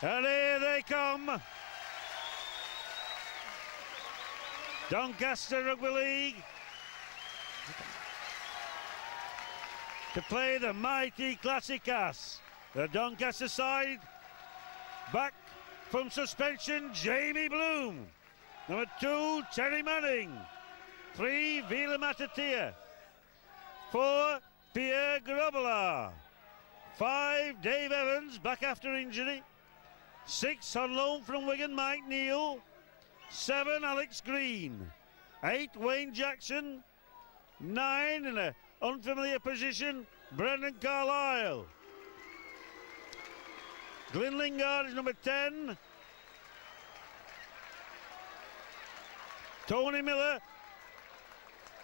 And here they come. Doncaster Rugby League to play the mighty Classicas. The Doncaster side back from suspension, Jamie Bloom. Number 2, Terry Manning. 3, Vila Matatia. 4, Pierre Grobela. 5, Dave Evans, back after injury. 6, on loan from Wigan, Mike Neal. 7, Alex Green. 8, Wayne Jackson. 9, in an unfamiliar position, Brendan Carlisle. Glyn Lingard is number 10. Tony Miller,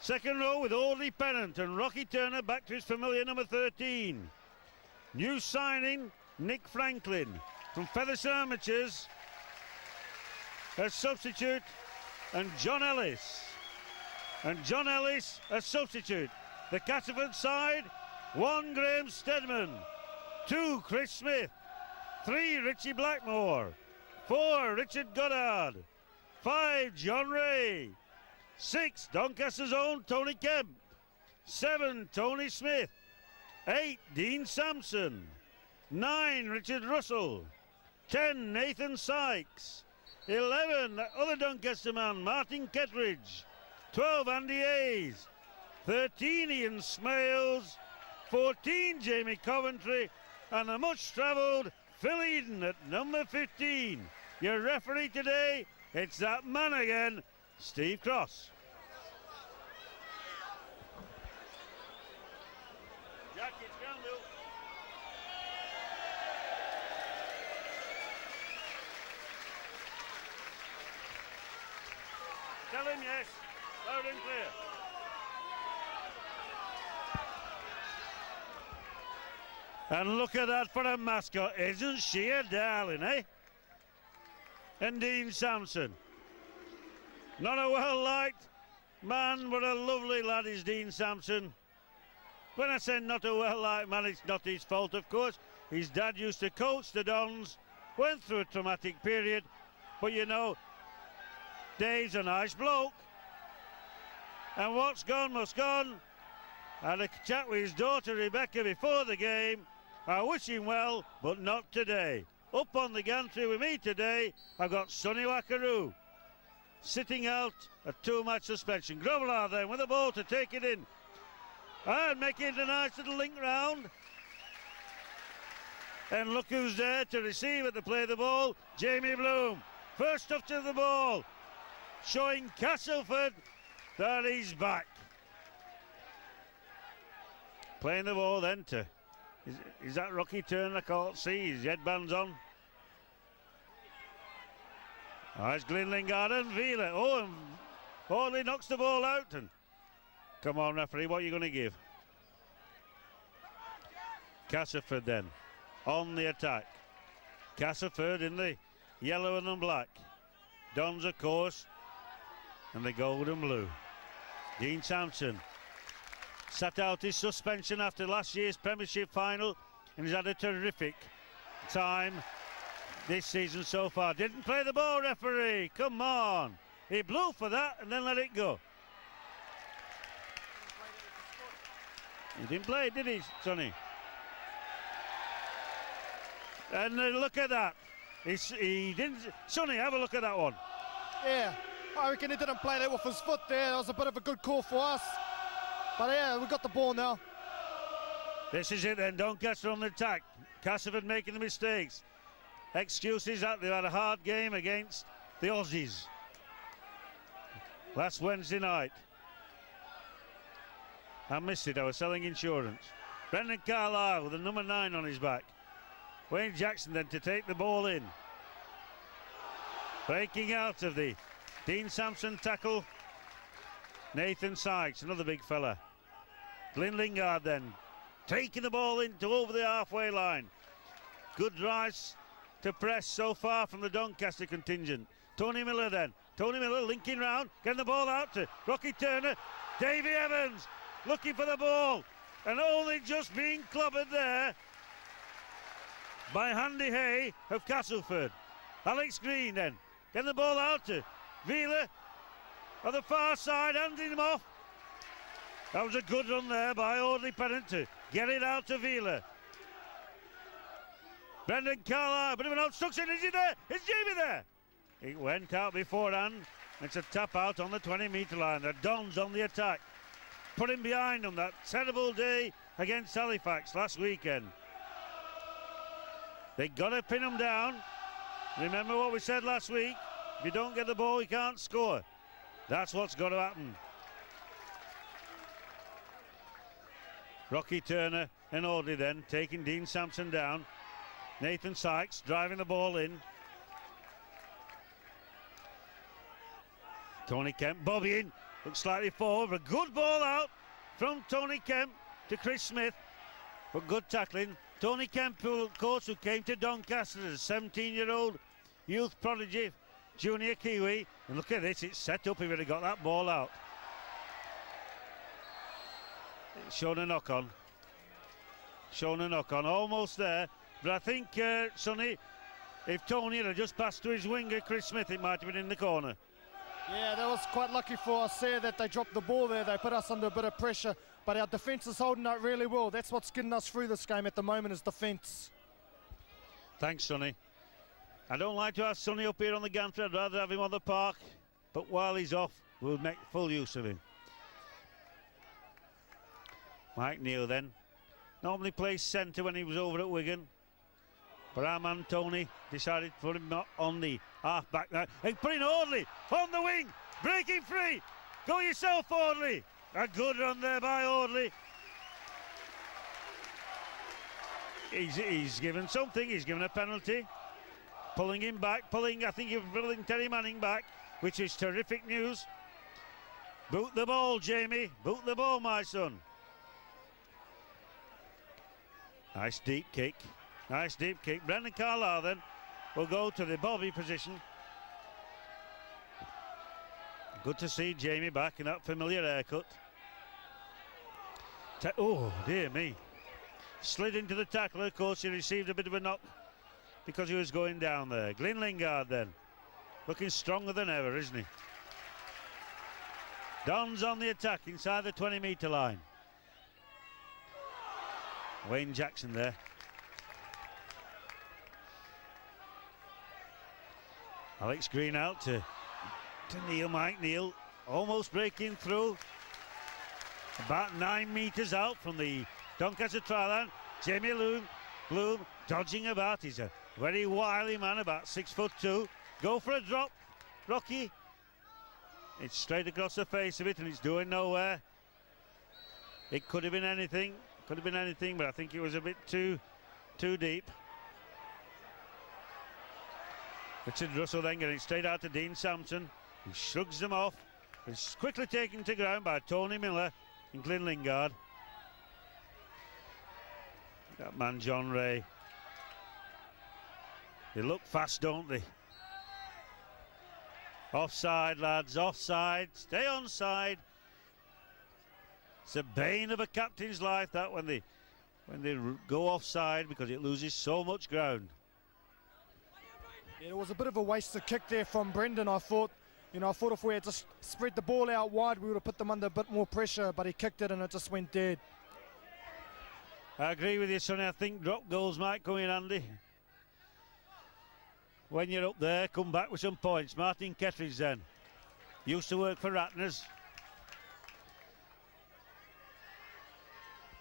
second row with Audley Pennant, and Rocky Turner back to his familiar number 13. New signing, Nick Franklin from Featherstone Amateurs as substitute, and John Ellis. And John Ellis as substitute. The Castleford side, 1, Graham Stedman. 2, Chris Smith. 3, Richie Blackmore. 4, Richard Goddard. 5, John Ray. 6, Doncaster's own Tony Kemp. 7, Tony Smith. 8, Dean Sampson. 9, Richard Russell. 10, Nathan Sykes. 11, other Doncaster man, Martin Kettridge. 12, Andy Hayes. 13, Ian Smales. 14, Jamie Coventry. And the much-travelled Phil Eden at number 15. Your referee today, it's that man again, Steve Cross. Jackets ground, Will. Tell him yes, loud and clear. And look at that for a mascot, isn't she a darling, eh? And Dean Sampson. Not a well-liked man, but a lovely lad is Dean Sampson. When I say not a well-liked man, it's not his fault, of course. His dad used to coach the Dons, went through a traumatic period, but you know, Dave's a nice bloke. And what's gone must gone. I had a chat with his daughter Rebecca before the game. I wish him well, but not today. Up on the gantry with me today, I've got Sonny Wackaroo, sitting out a 2-match suspension. Grovelar then with the ball to take it in. And making a nice little link round. And look who's there to receive it, to play the ball. Jamie Bloom. First up to the ball. Showing Castleford that he's back. Playing the ball then to... Is that Rocky Turner? I can't see. His headband's on. Oh, it's Glyn Lingard and Vila. Oh, and Hawley knocks the ball out. And come on, referee, what are you going to give? Castleford then, on the attack. Castleford in the yellow and the black. Dons, of course, and the gold and blue. Dean Sampson sat out his suspension after last year's Premiership final, and he's had a terrific time this season so far. Didn't play the ball, referee. Come on. He blew for that and then let it go. He didn't play, did he, Sonny? And look at that. He didn't. Sonny, have a look at that one. Yeah, I reckon he didn't play that with his foot there. That was a bit of a good call for us. But yeah, we've got the ball now. This is it then, Doncaster on the attack. Castleford making the mistakes. Excuses that they've had a hard game against the Aussies last Wednesday night. I missed it, I was selling insurance. Brendan Carlisle with the number 9 on his back. Wayne Jackson then to take the ball in. Breaking out of the Dean Sampson tackle. Nathan Sykes, another big fella. Glyn Lingard then taking the ball into over the halfway line. Good drives to press so far from the Doncaster contingent. Tony Miller then. Tony Miller linking round, getting the ball out to Rocky Turner. Davy Evans looking for the ball and only just being clobbered there by Handy Hay of Castleford. Alex Green then, getting the ball out to Wheeler on the far side, handing him off. That was a good run there by Audley Pennant to get it out to Wheeler. Brendan Carlisle, bit of an obstruction, is he there? Is Jamie there? It went out beforehand. It's a tap out on the 20-metre line. The Dons on the attack, putting behind them that terrible day against Halifax last weekend. They got to pin them down. Remember what we said last week? If you don't get the ball, you can't score. That's what's got to happen. Rocky Turner and Audley then taking Dean Sampson down. Nathan Sykes driving the ball in. Tony Kemp bobbing, looks slightly forward. A good ball out from Tony Kemp to Chris Smith, but good tackling. Tony Kemp, who, of course, who came to Doncaster as a 17-year-old youth prodigy, junior Kiwi. And look at this, it's set up if he'd have got that ball out. It's shown a knock on. Shown a knock on, almost there. But I think, Sonny, if Tony had just passed to his winger, Chris Smith, it might have been in the corner. Yeah, that was quite lucky for us there that they dropped the ball there. They put us under a bit of pressure, but our defence is holding up really well. That's what's getting us through this game at the moment is defence. Thanks, Sonny. I don't like to have Sonny up here on the gantry. I'd rather have him on the park. But while he's off, we'll make full use of him. Mike Neal then. Normally plays centre when he was over at Wigan. But our man Tony decided to put him on the half-back now. And putting Audley on the wing. Breaking free. Go yourself, Audley. A good run there by Audley. He's given something. He's given a penalty. Pulling him back. I think you're pulling Terry Manning back, which is terrific news. Boot the ball, Jamie. Boot the ball, my son. Nice deep kick. Nice deep kick. Brendan Carlisle then will go to the Bobby position. Good to see Jamie back in that familiar haircut. Oh, dear me. Slid into the tackle, of course. He received a bit of a knock because he was going down there. Glyn Lingard then. Looking stronger than ever, isn't he? Don's on the attack inside the 20-metre line. Wayne Jackson there. Alex Green out to Neil, Mike Neal, almost breaking through. About 9 metres out from the Doncaster try line. Jamie Bloom dodging about. He's a very wily man, about 6'2". Go for a drop, Rocky. It's straight across the face of it and it's doing nowhere. It could have been anything. Could have been anything, but I think it was a bit too deep. Richard Russell then getting straight out to Dean Sampson, who shrugs them off. It's quickly taken to ground by Tony Miller and Glyn Lingard. That man John Ray. They look fast, don't they? Offside, lads, offside. Stay onside. It's a bane of a captain's life, that, when they go offside, because it loses so much ground. Yeah, it was a bit of a wasted kick there from Brendan, I thought. I thought if we had just spread the ball out wide, we would have put them under a bit more pressure, but he kicked it and it just went dead. I agree with you, Sonny. I think drop goals might come in handy. When you're up there, come back with some points. Martin Kettridge then. Used to work for Ratners.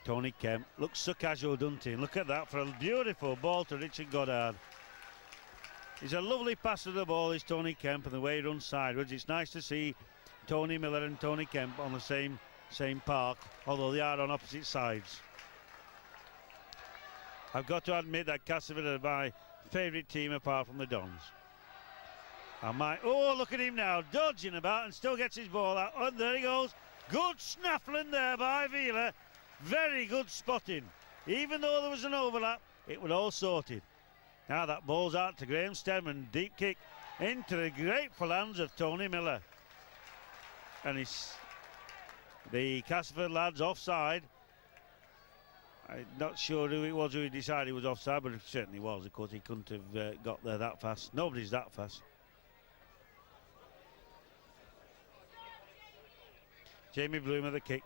Tony Kemp looks so casual, doesn't he? And look at that for a beautiful ball to Richard Goddard. He's a lovely passer of the ball, is Tony Kemp, and the way he runs sideways. It's nice to see Tony Miller and Tony Kemp on the same park, although they are on opposite sides. I've got to admit that Castleford are my favourite team apart from the Dons. Oh, look at him now, dodging about and still gets his ball out. And there he goes. Good snaffling there by Wheeler. Very good spotting. Even though there was an overlap, it was all sorted. Now that ball's out to Graham Stedman. Deep kick into the grateful hands of Tony Miller. And the Castleford lads offside. I'm not sure who it was who he decided he was offside, but it certainly was. Of course, he couldn't have got there that fast. Nobody's that fast. Jamie Bloom with the kick.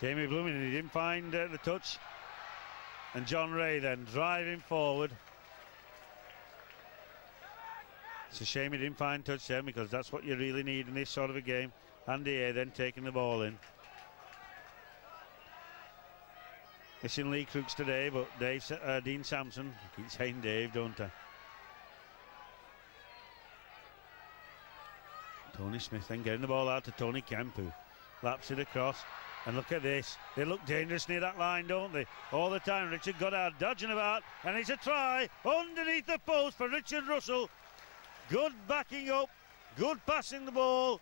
Jamie Bloom, and he didn't find the touch. And John Ray then driving forward. It's a shame he didn't find touch there, because that's what you really need in this sort of a game. Andy A then taking the ball in. Missing Lee Crooks today, but Dean Sampson. I keep saying Dave, don't I? Tony Smith then getting the ball out to Tony Kemp, who laps it across. And look at this. They look dangerous near that line, don't they? All the time. Richard Goddard dodging about. And it's a try underneath the post for Richard Russell. Good backing up. Good passing the ball.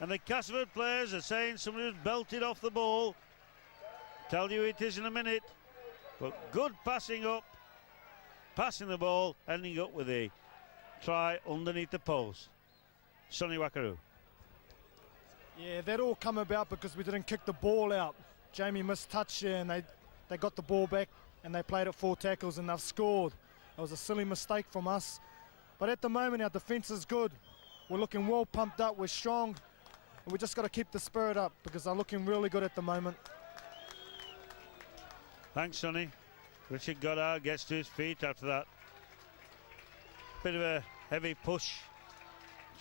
And the Castleford players are saying somebody was belted off the ball. Tell you it is in a minute. But good passing up. Passing the ball. Ending up with a try underneath the post. Sonny Wakaru. Yeah, that all come about because we didn't kick the ball out. Jamie missed touch there, and they got the ball back and they played it 4 tackles and they've scored. It was a silly mistake from us. But at the moment our defence is good. We're looking well pumped up, we're strong, and we just got to keep the spirit up because they're looking really good at the moment. Thanks, Sonny. Richard Goddard gets to his feet after that bit of a heavy push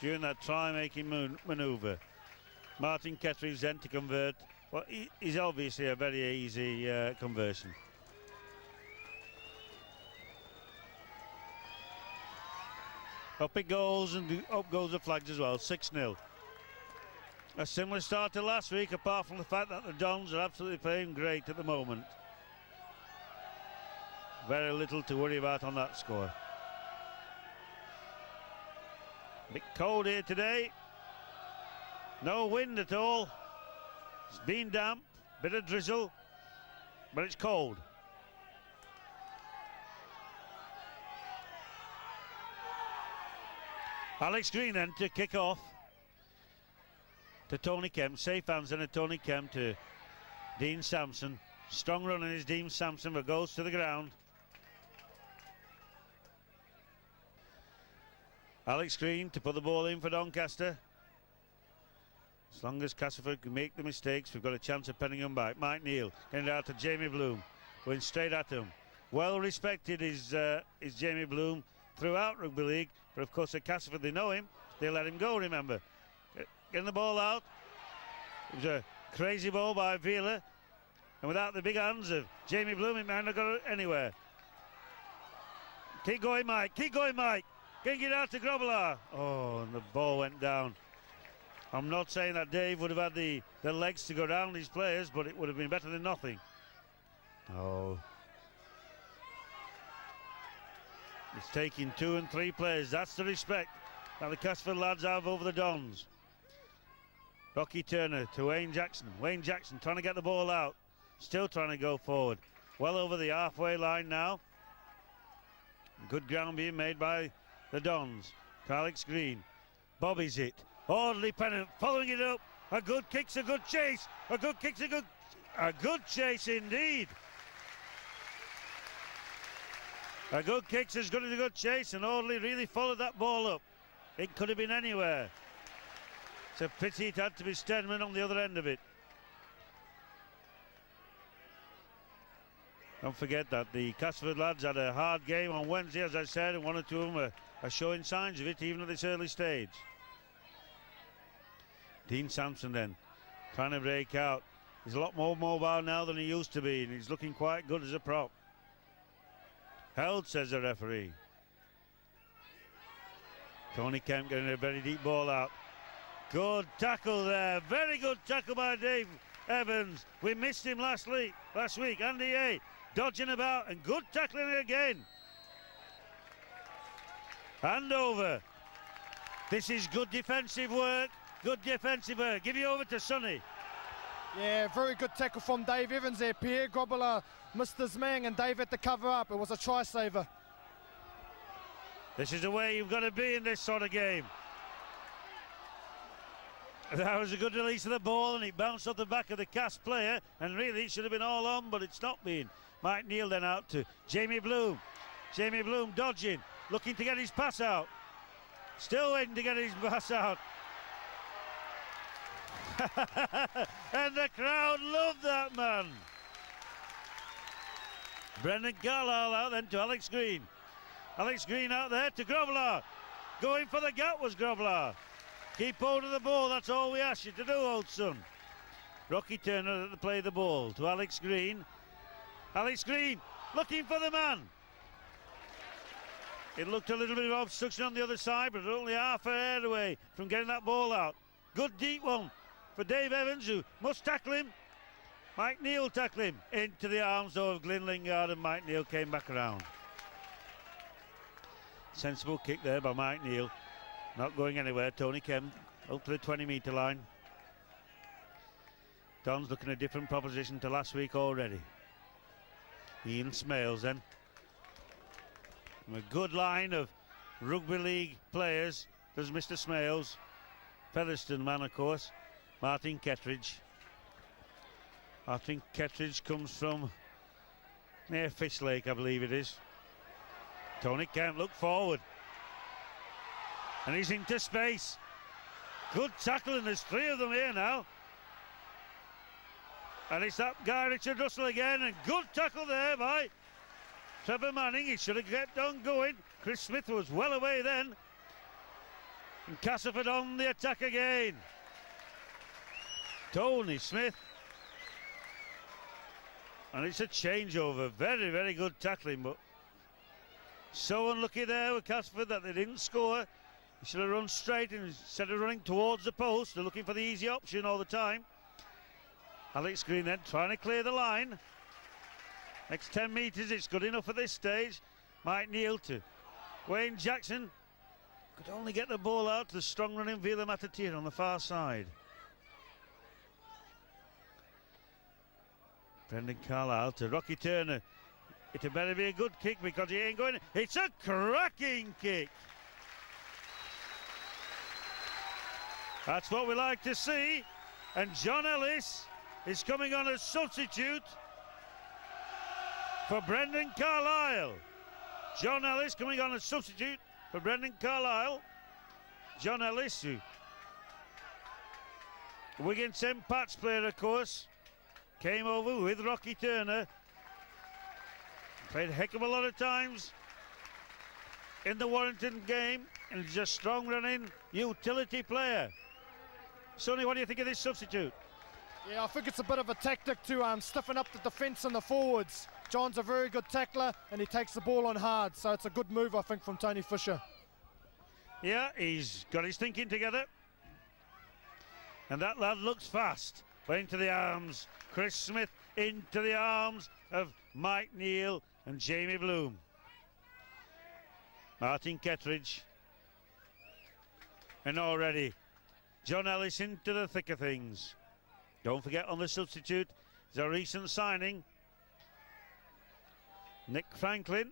during that try-making manoeuvre. Martin Kettridge then to convert. Well, he's obviously a very easy conversion. Up it goes, and up goes the flags as well. 6-0. A similar start to last week, apart from the fact that the Dons are absolutely playing great at the moment. Very little to worry about on that score. A bit cold here today. No wind at all. It's been damp, bit of drizzle, but it's cold. Alex Green then to kick off to Tony Kemp. Safe hands and a Tony Kemp to Dean Sampson. Strong run in his Dean Sampson, but goes to the ground. Alex Green to put the ball in for Doncaster. As long as Castleford can make the mistakes, we've got a chance of penning them back. Mike Neal getting it out to Jamie Bloom, going straight at him. Well respected is Jamie Bloom throughout Rugby League, but of course at Castleford they know him, they let him go, remember. Getting the ball out. It was a crazy ball by Vila, and without the big hands of Jamie Bloom, it might not go anywhere. Keep going, Mike, keep going, Mike. Can't get out to Grobbelaar. Oh, and the ball went down. I'm not saying that Dave would have had the legs to go down these players, but it would have been better than nothing. Oh. It's taking 2 and 3 players. That's the respect that the Castleford lads have over the Dons. Rocky Turner to Wayne Jackson. Wayne Jackson trying to get the ball out. Still trying to go forward. Well over the halfway line now. Good ground being made by the Dons. Alex Green. Bobby's it. Audley Pennant following it up. A good kick's a good chase. A good kick's a good chase indeed. A good kick's as good as a good chase, and Audley really followed that ball up. It could have been anywhere. It's a pity it had to be Stedman on the other end of it. Don't forget that the Castleford lads had a hard game on Wednesday, as I said, and 1 or 2 of them are showing signs of it even at this early stage. Dean Sampson then trying to break out. He's a lot more mobile now than he used to be, and he's looking quite good as a prop. Held, says the referee. Tony Kemp getting a very deep ball out. Good tackle there. Very good tackle by Dave Evans. We missed him last week. Andy A dodging about, and good tackling again. Hand over. This is good defensive work. Good defensive work. Give you over to Sonny. Yeah, very good tackle from Dave Evans there. Pierre Grobbelaar missed his man and Dave had to cover up. It was a try saver. This is the way you've got to be in this sort of game. That was a good release of the ball, and it bounced off the back of the Cast player, and really it should have been all on, but it's not been. Mike Neal then out to Jamie Bloom. Jamie Bloom dodging, looking to get his pass out. Still waiting to get his pass out. And the crowd loved that man. Brendan Carlisle out then to Alex Green. Alex Green out there to Grovelar. Going for the gap was Grovelar. Keep hold of the ball, that's all we ask you to do, old son. Rocky Turner to play the ball to Alex Green. Alex Green looking for the man. It looked a little bit of obstruction on the other side, but only half a head away from getting that ball out. Good deep one for Dave Evans, who must tackle him. Mike Neal tackle him into the arms of Glyn Lingard, and Mike Neal came back around. Sensible kick there by Mike Neal. Not going anywhere. Tony Kemp up to the 20-metre line. Don's looking at a different proposition to last week already. Ian Smales then. A good line of rugby league players. There's Mr. Smales. Featherstone man, of course. Martin Kettridge. Martin Kettridge comes from near Fish Lake, I believe it is. Tony Kemp look forward. And he's into space. Good tackle, and there's three of them here now. And it's that guy Richard Russell again, and good tackle there by Trevor Manning. He should have kept on going. Chris Smith was well away then. And Castleford on the attack again. Tony Smith. And it's a changeover. Very, very good tackling, but so unlucky there with Castleford that they didn't score. He should have run straight, and instead of running towards the post, they're looking for the easy option all the time. Alex Green then trying to clear the line. Next 10 metres, it's good enough at this stage. Mike Neal to Wayne Jackson. Could only get the ball out to the strong running Vila Matatir on the far side. Brendan Carlisle to Rocky Turner. It had better be a good kick because he ain't going. It's a cracking kick. That's what we like to see. And John Ellis is coming on as substitute for Brendan Carlisle. John Ellis coming on as substitute for Brendan Carlisle. John Ellis, who Wigan St Pat's player, of course, came over with Rocky Turner. Played a heck of a lot of times in the Warrington game, and he's a strong running utility player. Sonny, what do you think of this substitute? Yeah, I think it's a bit of a tactic to stiffen up the defence and the forwards. John's a very good tackler, and he takes the ball on hard, so it's a good move, I think, from Tony Fisher. Yeah, he's got his thinking together. And that lad looks fast. Into the arms, Chris Smith into the arms of Mike Neal and Jamie Bloom. Martin Kettridge. And already John Ellis into the thick of things. Don't forget, on the substitute is a recent signing, Nick Franklin.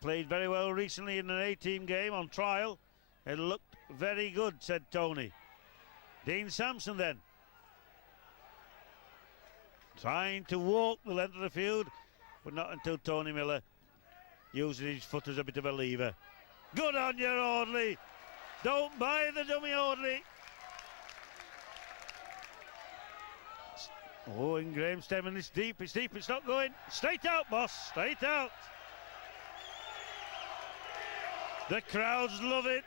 Played very well recently in an A-team game on trial. It looked very good, said Tony. Dean Sampson then. Trying to walk the length of the field, but not until Tony Miller uses his foot as a bit of a lever. Good on you, Audley. Don't buy the dummy, Audley. Oh, and Graham Stemmen, it's deep, it's not going. Straight out, boss, straight out. The crowds love it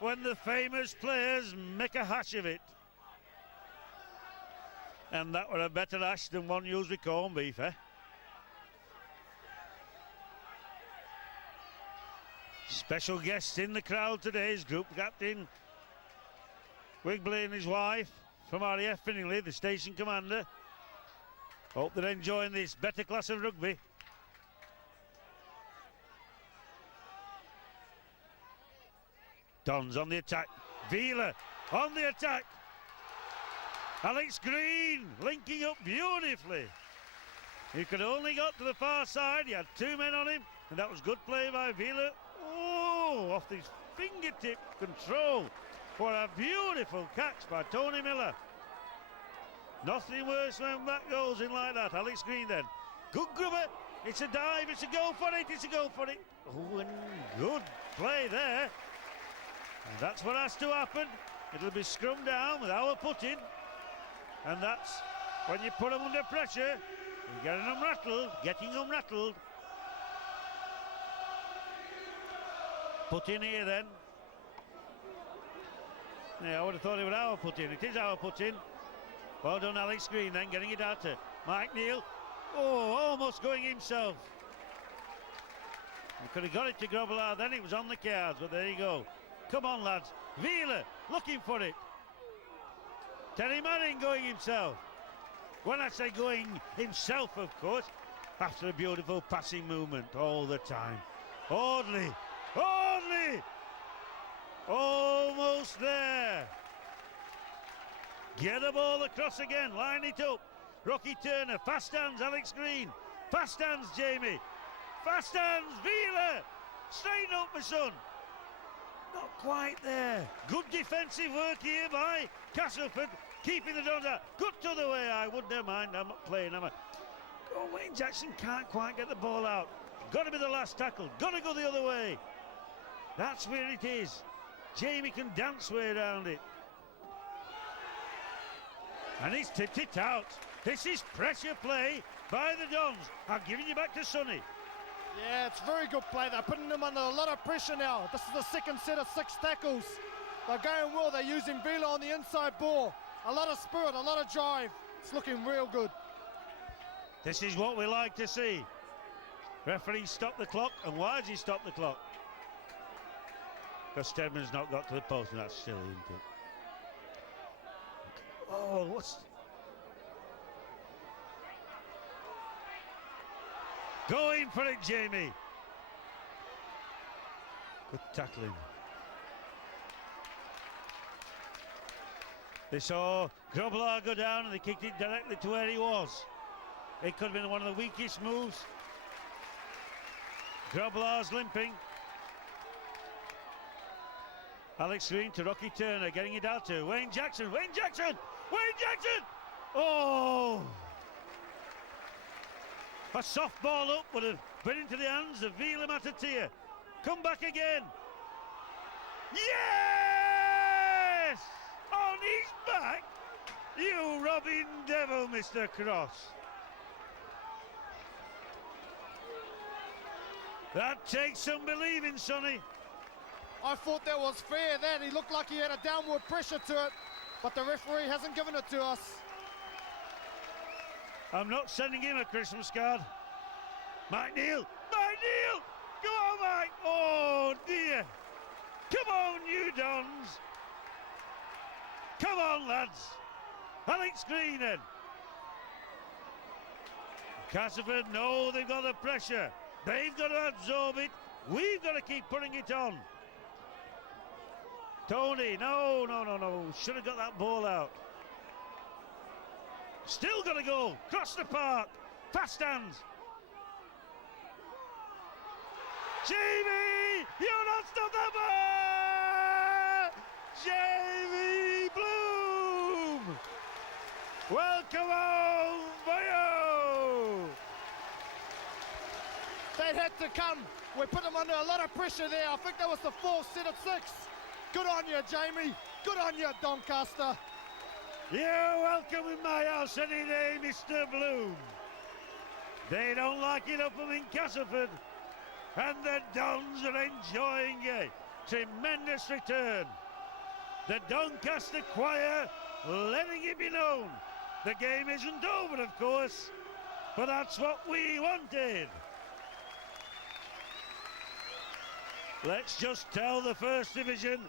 when the famous players make a hash of it. And that were a better hash than one used with corned beef, eh? Special guests in the crowd today is Group Captain Wigbly and his wife from RAF Finningley, the station commander. Hope they're enjoying this better class of rugby. Don's on the attack. Vila on the attack. Alex Green linking up beautifully. He could only got to the far side. He had two men on him, and that was good play by Vila. Oh, off his fingertip control for a beautiful catch by Tony Miller. Nothing worse when that goes in like that. Alex Green then. Good grubber. It's a dive. It's a go for it. It's a go for it. Oh, and good play there. And that's what has to happen. It'll be scrummed down with our putting. And that's when you put them under pressure, you're getting them rattled. Put in here then. Yeah, I would have thought it was our put in. It is our put in. Well done, Alex Green then, getting it out to Mike Neal. Oh, almost going himself. He could have got it to Grobbelaar, then it was on the cards, but there you go. Come on, lads. Wheeler looking for it. Terry Manning going himself. When I say going himself, of course, after a beautiful passing movement all the time. Audley. Almost there. Get the ball across again, line it up. Rocky Turner, fast hands, Alex Green. Fast hands, Jamie. Fast hands, Wheeler. Straighten up, my son. Not quite there. Good defensive work here by Castleford, keeping the Dons out. Good to the way, I wouldn't have mind. I'm not playing, am I? Oh, Wayne Jackson can't quite get the ball out. Got to be the last tackle. Got to go the other way. That's where it is. Jamie can dance way around it. And he's tipped it out. This is pressure play by the Dons. I'm giving you back to Sonny. Yeah, it's very good play. They're putting them under a lot of pressure now. This is the second set of 6 tackles. They're going well. They're using Vila on the inside ball. A lot of spirit, a lot of drive. It's looking real good. This is what we like to see. Referee stopped the clock. And why has he stopped the clock? Because Stedman's not got to the post, and that's silly, isn't it? Oh, what's... Going for it, Jamie. Good tackling. They saw Grobbelaar go down and they kicked it directly to where he was. It could have been one of the weakest moves. Grobbelaar's limping. Alex Green to Rocky Turner, getting it out to Wayne Jackson. Wayne Jackson! Oh! A soft ball up would have been into the hands of Vila Matatia. Come back again. Yes! On his back! You Robin Devil, Mr. Cross. That takes some believing, Sonny. I thought that was fair then. He looked like he had a downward pressure to it, but the referee hasn't given it to us. I'm not sending him a Christmas card. Mike Neal! Go on, Mike! Oh, dear! Come on, you Dons! Come on, lads! Alex Green then. Castleford, no, they've got the pressure. They've got to absorb it. We've got to keep putting it on. Tony, no. Should have got that ball out. Still got to go. Cross the park. Fast hands. Jamie! You not stop that ball! Jamie Bloom! Welcome home, boyo! They'd had to come. We put them under a lot of pressure there. I think that was the 4th set of 6. Good on you, Jamie. Good on you, Doncaster. You're welcome in my house any day, Mr. Bloom. They don't like it up in Castleford, and the Dons are enjoying a tremendous return. The Doncaster choir letting it be known. The game isn't over, of course, but that's what we wanted. Let's just tell the First Division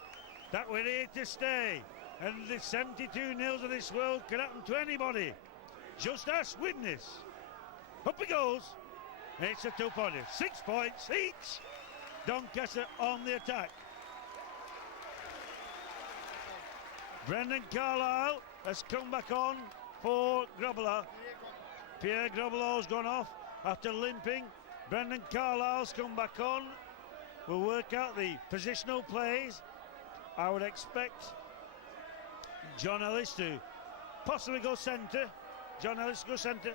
that we're here to stay, and the 72 nils of this world can happen to anybody. Just ask witness. Up it goes. It's a 2-pointer. 6 points each. Doncaster on the attack. Brendan Carlisle has come back on for Grobbelaar. Pierre Grobbelaar's gone off after limping. Brendan Carlisle's come back on. We'll work out the positional plays. I would expect John Ellis to possibly go centre. John Ellis go centre.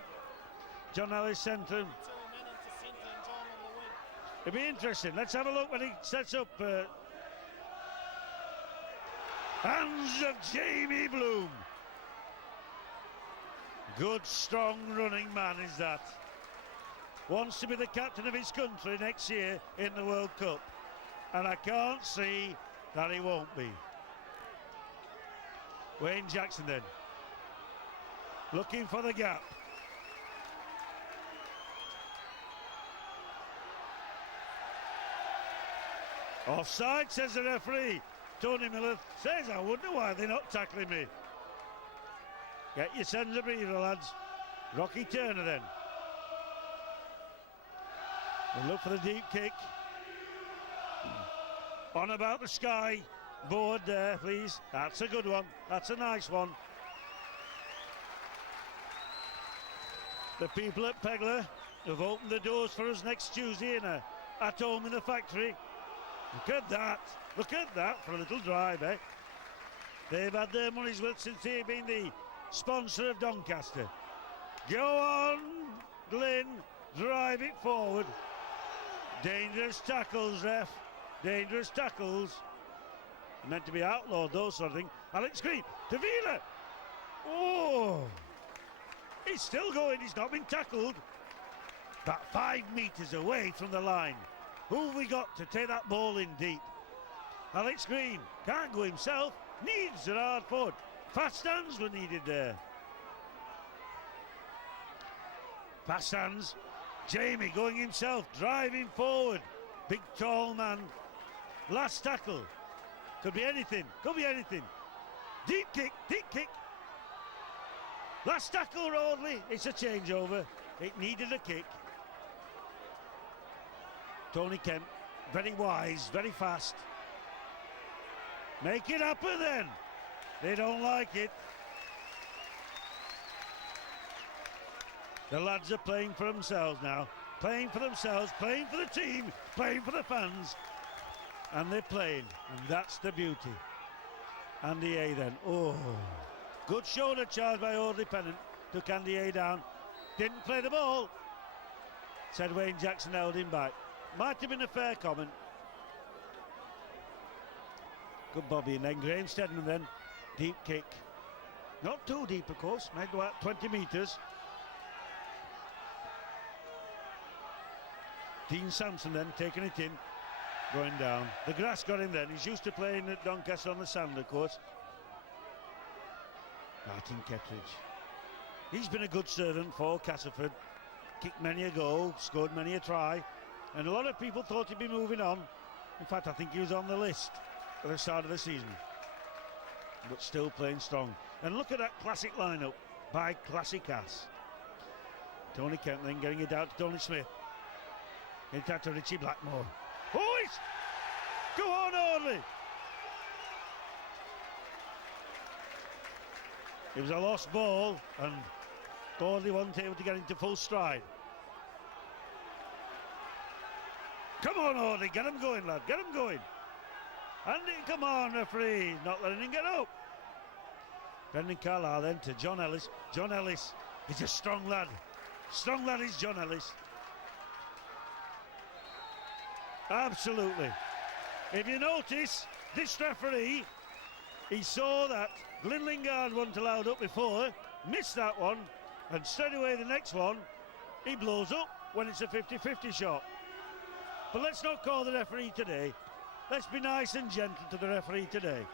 John Ellis centre. It'll be interesting. Let's have a look when he sets up. Hands of Jamie Bloom. Good, strong running man is that. Wants to be the captain of his country next year in the World Cup. And I can't see that he won't be. Wayne Jackson then. Looking for the gap. Offside, says the referee. Tony Miller says, I wonder why they're not tackling me. Get your sense of breather, lads. Rocky Turner then. We'll look for the deep kick. On about the sky board there, please. That's a good one. That's a nice one. The people at Pegler have opened the doors for us next Tuesday at home in the factory. Look at that. Look at that for a little drive, eh? They've had their money's worth since they've been the sponsor of Doncaster. Go on, Glyn. Drive it forward. Dangerous tackles, ref. Dangerous tackles. Meant to be outlawed, those sort of things. Alex Green to Vila. Oh! He's still going. He's not been tackled. About 5 metres away from the line. Who have we got to take that ball in deep? Alex Green can't go himself. Needs a hard forward. Fast hands were needed there. Fast hands. Jamie going himself, driving forward. Big tall man. Last tackle. Could be anything. Could be anything. Deep kick. Deep kick. Last tackle, Rodley. It's a changeover. It needed a kick. Tony Kemp, very wise, very fast. Make it upper then. They don't like it. The lads are playing for themselves now. Playing for themselves, playing for the team, playing for the fans. And they're playing, and that's the beauty. Andy A then. Oh, good shoulder charge by Audley Pennant. Took Andy A down. Didn't play the ball. Said Wayne Jackson held him back. Might have been a fair comment. Good Bobby, and then Graham Stedman then. Deep kick. Not too deep, of course. Might go out 20 metres. Dean Sampson then taking it in. Going down. The grass got him then. He's used to playing at Doncaster on the sand, of course. Martin Kettridge. He's been a good servant for Castleford. Kicked many a goal, scored many a try. And a lot of people thought he'd be moving on. In fact, I think he was on the list at the start of the season. But still playing strong. And look at that classic lineup by Classic Cass. Tony Kemp then getting it out to Tony Smith. It's out to Richie Blackmore. Oh, it's... Go on, Audley! It was a lost ball, and Audley wasn't able to get into full stride. Come on, Audley, get him going, lad, get him going. Andy, come on, referee, not letting him get up. Brendan Carlisle then to John Ellis. John Ellis is a strong lad. Strong lad is John Ellis. Absolutely. If you notice, this referee, he saw that Glyn Lingard wasn't allowed up before, missed that one, and straight away the next one, he blows up when it's a 50-50 shot. But let's not call the referee today. Let's be nice and gentle to the referee today.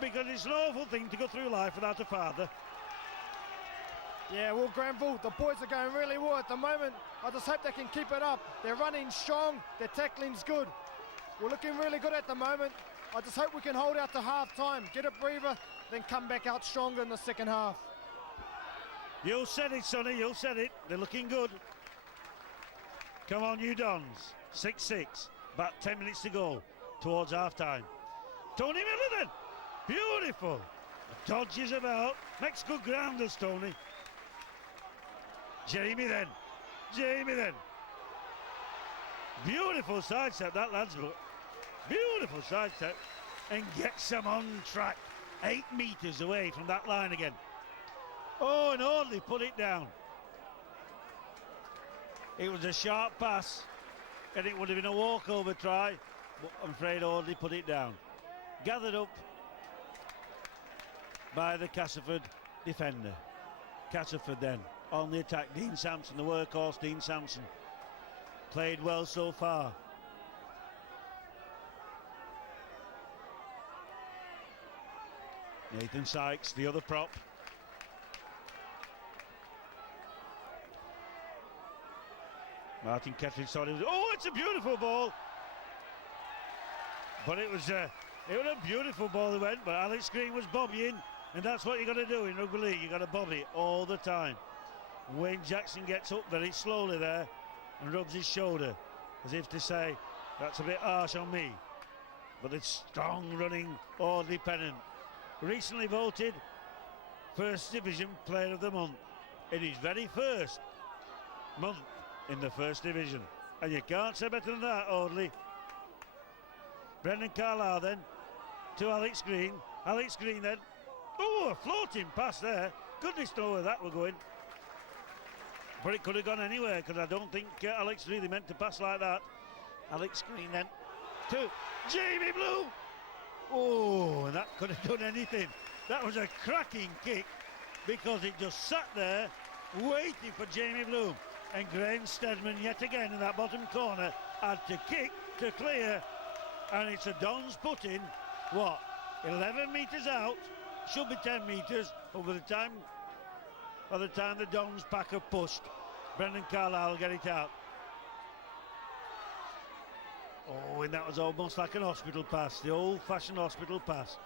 Because it's an awful thing to go through life without a father. Yeah, well, Granville, the boys are going really well at the moment. I just hope they can keep it up. They're running strong, their tackling's good. We're looking really good at the moment. I just hope we can hold out to half-time, get a breather, then come back out stronger in the second half. You said it, Sonny, you said it. They're looking good. Come on, you Dons. 6-6, about 10 minutes to go towards half-time. Tony Miller then. Beautiful. Dodges about. Makes good grounders, Tony. Jamie then. Jamie then. Beautiful sidestep, that lad's got. Beautiful sidestep. And gets them on track. 8 metres away from that line again. Oh, and Audley put it down. It was a sharp pass, and it would have been a walkover try, but I'm afraid Audley put it down. Gathered up by the Castleford defender. Castleford then on the attack. Dean Sampson, the workhorse Dean Sampson. Played well so far. Nathan Sykes, the other prop. Martin Kettridge thought it was, oh, it's a beautiful ball. But it was a beautiful ball that went, but Alex Green was bobbying, and that's what you got to do in rugby league. You got to bobby all the time. Wayne Jackson gets up very slowly there and rubs his shoulder as if to say, that's a bit harsh on me. But it's strong running Audley Pennant. Recently voted First Division Player of the Month in his very first month in the First Division. And you can't say better than that, Audley. Brendan Carlisle then to Alex Green. Alex Green then. Oh, a floating pass there. Goodness knows where that were going. But it could have gone anywhere, because I don't think Alex really meant to pass like that. Alex Green then to Jamie Blue. Oh, and that could have done anything. That was a cracking kick, because it just sat there waiting for Jamie Bloom. And Graham Stedman yet again in that bottom corner had to kick to clear, and it's a Dons put in, what, 11 metres out, should be 10 metres, but by the time the Dons pack have pushed, Brendan Carlisle will get it out. Oh, and that was almost like an hospital pass, the old-fashioned hospital pass.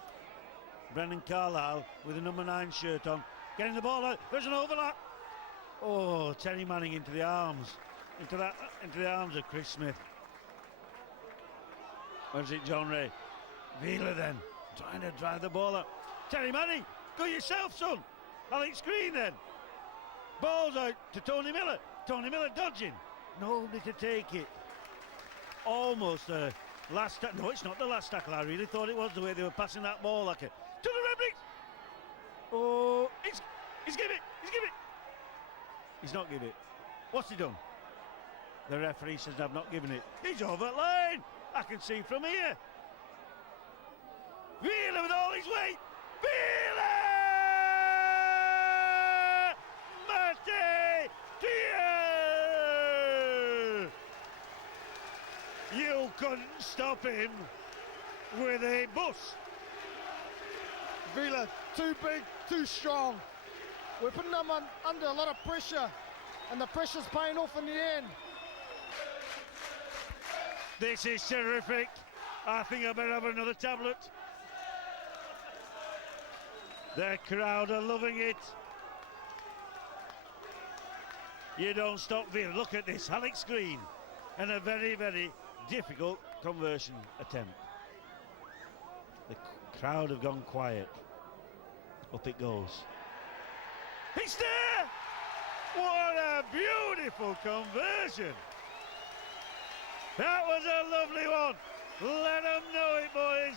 Brendan Carlisle with a number 9 shirt on, getting the ball out, there's an overlap. Oh, Terry Manning into the arms, into the arms of Chris Smith. Where's it, John Ray? Wheeler then, trying to drive the ball up. Terry Manning, go yourself, son. Alex Green then. Ball's out to Tony Miller. Tony Miller dodging. Nobody to take it. Almost the last tackle. No, it's not the last tackle. I really thought it was the way they were passing that ball like a... To the Red. Oh, he's give it. He's not give it. What's he done? The referee says I've not given it. He's over the line. I can see from here. Wheeler with all his weight. Wheeler! Matty Tier! You couldn't stop him with a bus. Wheeler, too big, too strong. We're putting them under a lot of pressure, and the pressure's paying off in the end. This is terrific. I think I better have another tablet. The crowd are loving it. You don't stop Wheeler. Look at this, Alex Green, and a very, very difficult conversion attempt. The crowd have gone quiet. Up it goes. It's there! What a beautiful conversion! That was a lovely one. Let them know it, boys.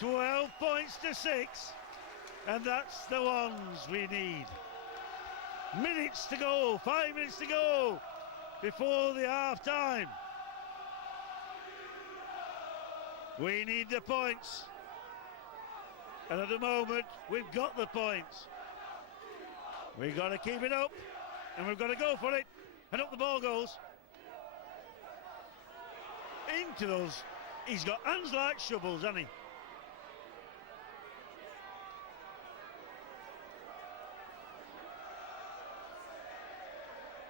12 points to 6, and that's the ones we need. Minutes to go, 5 minutes to go before the half time. We need the points, and at the moment we've got the points. We've got to keep it up, and we've got to go for it, and up the ball goes. Into those, he's got hands like shovels, hasn't he?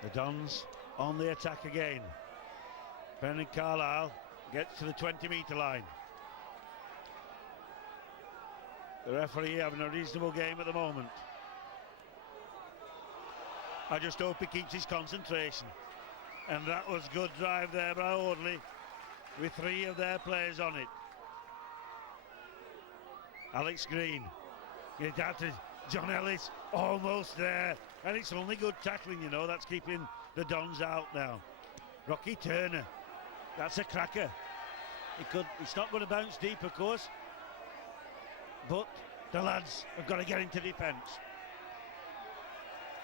The Dons on the attack again. Brendan Carlisle gets to the 20-metre line. The referee having a reasonable game at the moment. I just hope he keeps his concentration. And that was good drive there by Audley, with 3 of their players on it. Alex Green, get out to John Ellis, almost there. And it's only good tackling, you know, that's keeping the Dons out now. Rocky Turner, that's a cracker. It's not going to bounce deep, of course, but The lads have got to get into defence.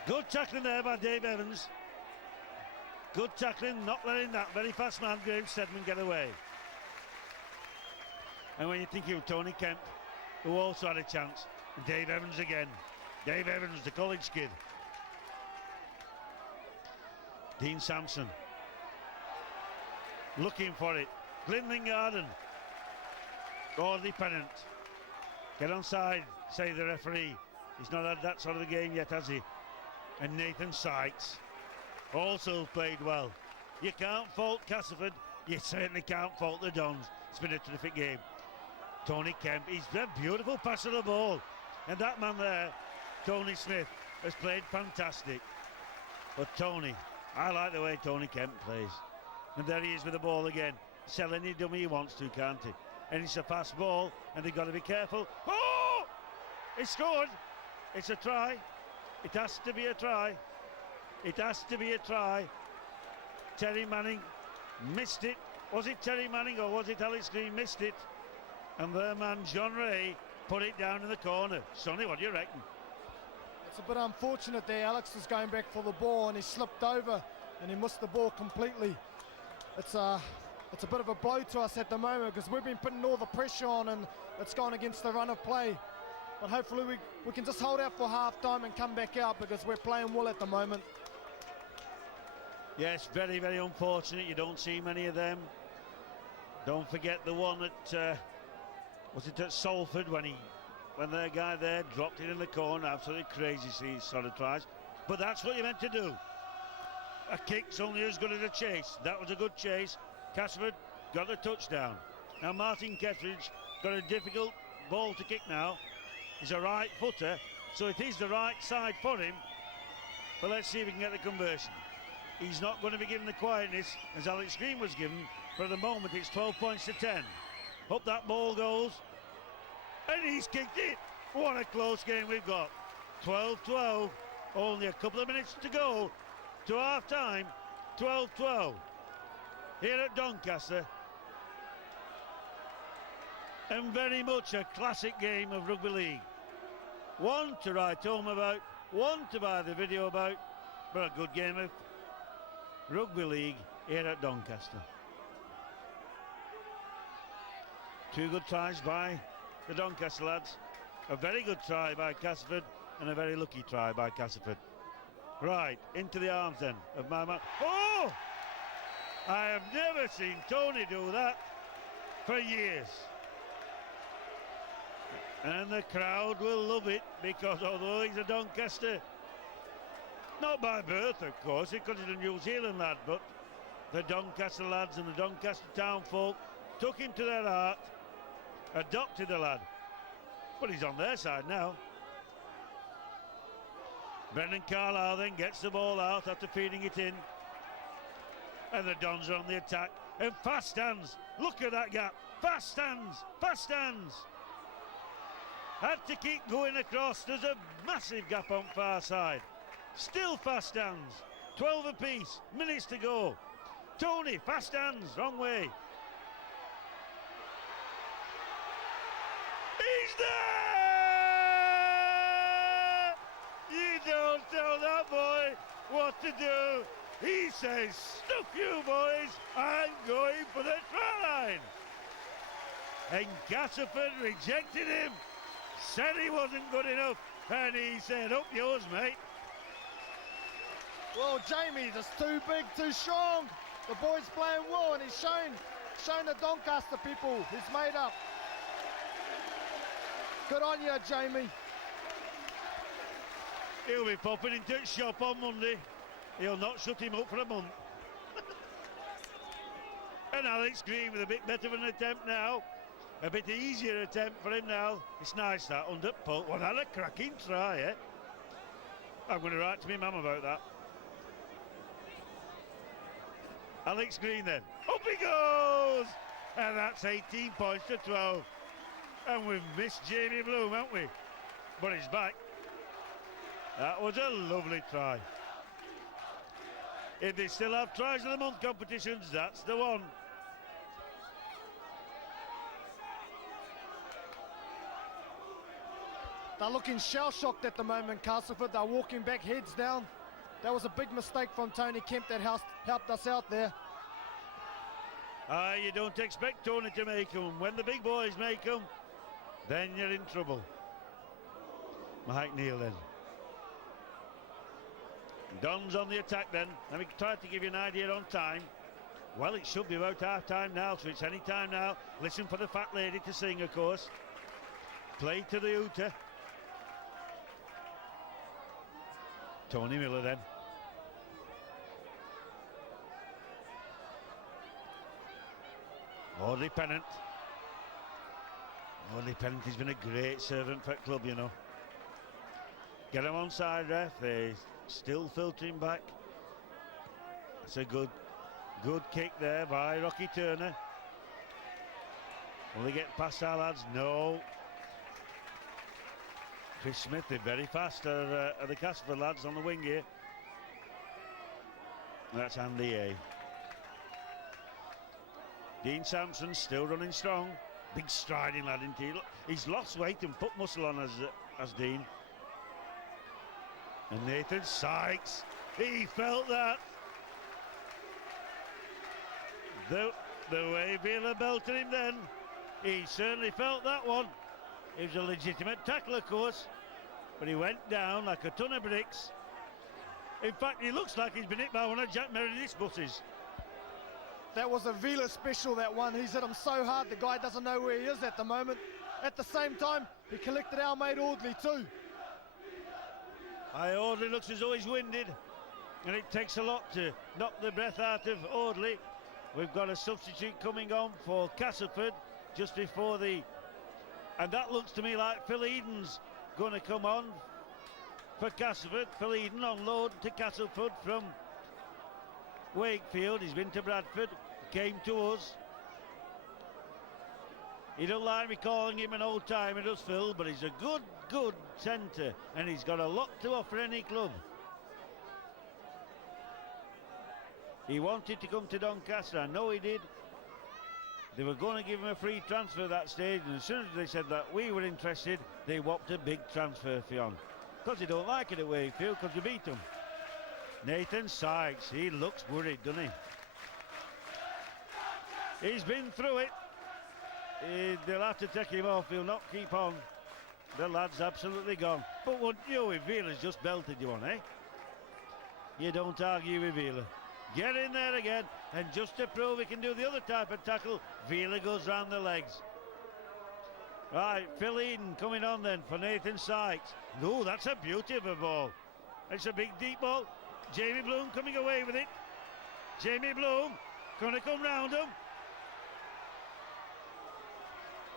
Good tackling there by Dave Evans. Good tackling, not letting that very fast man, Graham Stedman, get away. And when you think of Tony Kemp, who also had a chance, and Dave Evans again. Dave Evans, the college kid. Dean Sampson. Looking for it. Glyn Lingard. Audley Pennant. Get onside, say the referee. He's not had that sort of a game yet, has he? And Nathan Sykes also played well. You can't fault Castleford. You certainly can't fault the Dons. It's been a terrific game. Tony Kemp, he's a beautiful pass of the ball. And that man there, Tony Smith, has played fantastic. But Tony, I like the way Tony Kemp plays. And there he is with the ball again. Sell any dummy he wants to, can't he? And it's a fast ball, and they've got to be careful. Oh! He scored. It's a try. It has to be a try. It has to be a try. Terry Manning missed it. Was it Terry Manning or was it Alex Green missed it? And their man, John Ray, put it down in the corner. Sonny, what do you reckon? It's a bit unfortunate there. Alex was going back for the ball and he slipped over and he missed the ball completely. It's a bit of a blow to us at the moment because we've been putting all the pressure on and it's gone against the run of play. But hopefully we can just hold out for half time and come back out because we're playing well at the moment. Yes, very, very unfortunate. You don't see many of them. Don't forget the one at, was it at Salford when their guy there dropped it in the corner. Absolutely crazy to see these sort of tries. But that's what you're meant to do. A kick's only as good as a chase. That was a good chase. Castleford got the touchdown. Now Martin Kettridge got a difficult ball to kick now. He's a right footer, so it is the right side for him. But let's see if we can get the conversion. He's not going to be given the quietness as Alex Green was given, but at the moment it's 12 points to 10. Hope that ball goes. And he's kicked it. What a close game we've got. 12-12. Only a couple of minutes to go to half time. 12-12. Here at Doncaster. And very much a classic game of rugby league. One to write home about, one to buy the video about, but a good game of rugby league here at Doncaster. Two good tries by the Doncaster lads. A very good try by Castleford and a very lucky try by Castleford. Right, into the arms then of my man. Oh! I have never seen Tony do that for years. And the crowd will love it because although he's a Doncaster, not by birth of course, because he's a New Zealand lad, but the Doncaster lads and the Doncaster town folk took him to their heart, adopted the lad. But he's on their side now. Brendan Carlisle then gets the ball out after feeding it in. And the Dons are on the attack. And fast hands. Look at that gap. Fast hands. Fast hands. Had to keep going across. There's a massive gap on far side. Still fast hands. 12 apiece. Minutes to go. Tony, fast hands. Wrong way. He's there! You don't tell that boy what to do. He says, stuff you boys, I'm going for the try line. And Castleford rejected him, said he wasn't good enough, and he said, up yours, mate. Well, Jamie, just too big, too strong. The boy's playing well, and he's shown the Doncaster people he's made up. Good on you, Jamie. He'll be popping into the shop on Monday. He'll not shut him up for a month. And Alex Green with a bit better of an attempt now. A bit easier attempt for him now. It's nice that under poke. Well, that a cracking try, eh? I'm going to write to my mum about that. Alex Green then. Up he goes! And that's 18 points to 12. And we've missed Jamie Bloom, haven't we? But he's back. That was a lovely try. If they still have tries of the month competitions, that's the one. They're looking shell-shocked at the moment, Castleford. They're walking back, heads down. That was a big mistake from Tony Kemp that helped us out there. You don't expect Tony to make them. When the big boys make them, then you're in trouble. Mike Neal then. Don's on the attack then. Let me try to give you an idea on time. Well, it should be about half time now, so it's any time now. Listen for the fat lady to sing, of course. Play to the hooter. Tony Miller then. Audley Pennant. Audley Pennant has been a great servant for the club, you know. Get him on side, ref. They're still filtering back. It's a good kick there by Rocky Turner. Will they get past our lads? No. Chris Smith, they're very fast, are the Castleford lads on the wing here. That's Andy A. Dean Sampson still running strong. Big striding lad, isn't he? Look, he's lost weight and put muscle on as Dean. And Nathan Sykes, he felt that. The way Vila belted him then, he certainly felt that one. It was a legitimate tackle, of course, but he went down like a ton of bricks. In fact, he looks like he's been hit by one of Jack Meredith's buses. That was a Vila special, that one. He's hit him so hard, the guy doesn't know where he is at the moment. At the same time, he collected our mate Audley too. Audley looks as though he's winded, and it takes a lot to knock the breath out of Audley. We've got a substitute coming on for Castleford just before the... And that looks to me like Phil Eden's going to come on for Castleford. Phil Eden on loan to Castleford from Wakefield. He's been to Bradford, came to us. He don't like me calling him an old timer, does Phil, but he's a good centre, and he's got a lot to offer any club. He wanted to come to Doncaster, I know he did. They were going to give him a free transfer at that stage, and as soon as they said that we were interested, they whopped a big transfer fee on. Because they don't like it at Wakefield, because we beat them. Nathan Sykes, he looks worried, doesn't he? He's been through it. They'll have to take him off, he'll not keep on. The lad's absolutely gone. But what you with Vila's just belted you on, eh? You don't argue with Vila. Get in there again, and just to prove he can do the other type of tackle, Vila goes round the legs. Right, Phil Eden coming on then for Nathan Sykes. No, that's a beauty of a ball. It's a big deep ball. Jamie Bloom coming away with it. Jamie Bloom going to come round him.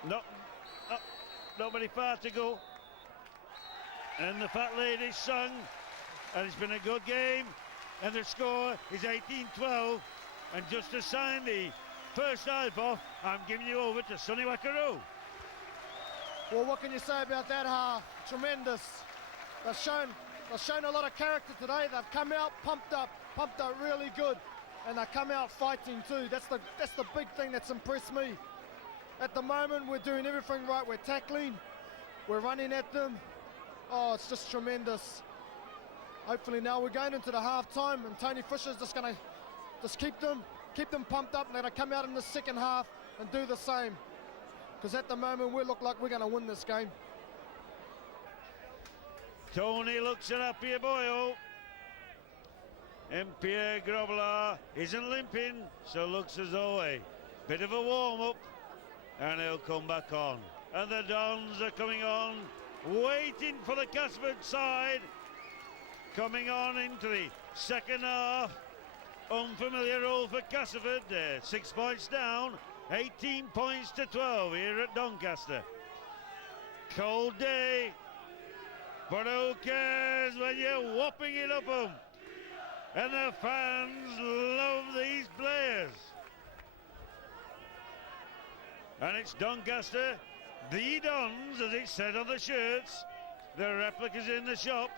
Not very far to go. And the fat lady sung, and it's been a good game. And the score is 18-12. And just to sign the first half off, I'm giving you over to Sonny Wackaroo. Well, what can you say about that half? Tremendous. They've shown a lot of character today. They've come out pumped up really good, and they come out fighting too. That's the big thing that's impressed me. At the moment, we're doing everything right. We're tackling, we're running at them. Oh, it's just tremendous. Hopefully now we're going into the half time, and Tony Fisher's just going to keep them pumped up, and they're going to come out in the second half and do the same. Because at the moment we look like we're going to win this game. Tony looks it up here, boyo. And Pierre Grobler isn't limping, so looks as though a bit of a warm-up, and he'll come back on. And the Dons are coming on, waiting for the Castleford side. Coming on into the second half. Unfamiliar role for Castleford. 6 points down, 18 points to 12 here at Doncaster. Cold day, but who cares when you're whopping it up them? And the fans love these players. And it's Doncaster, the Dons, as it said on the shirts. The replicas in the shop.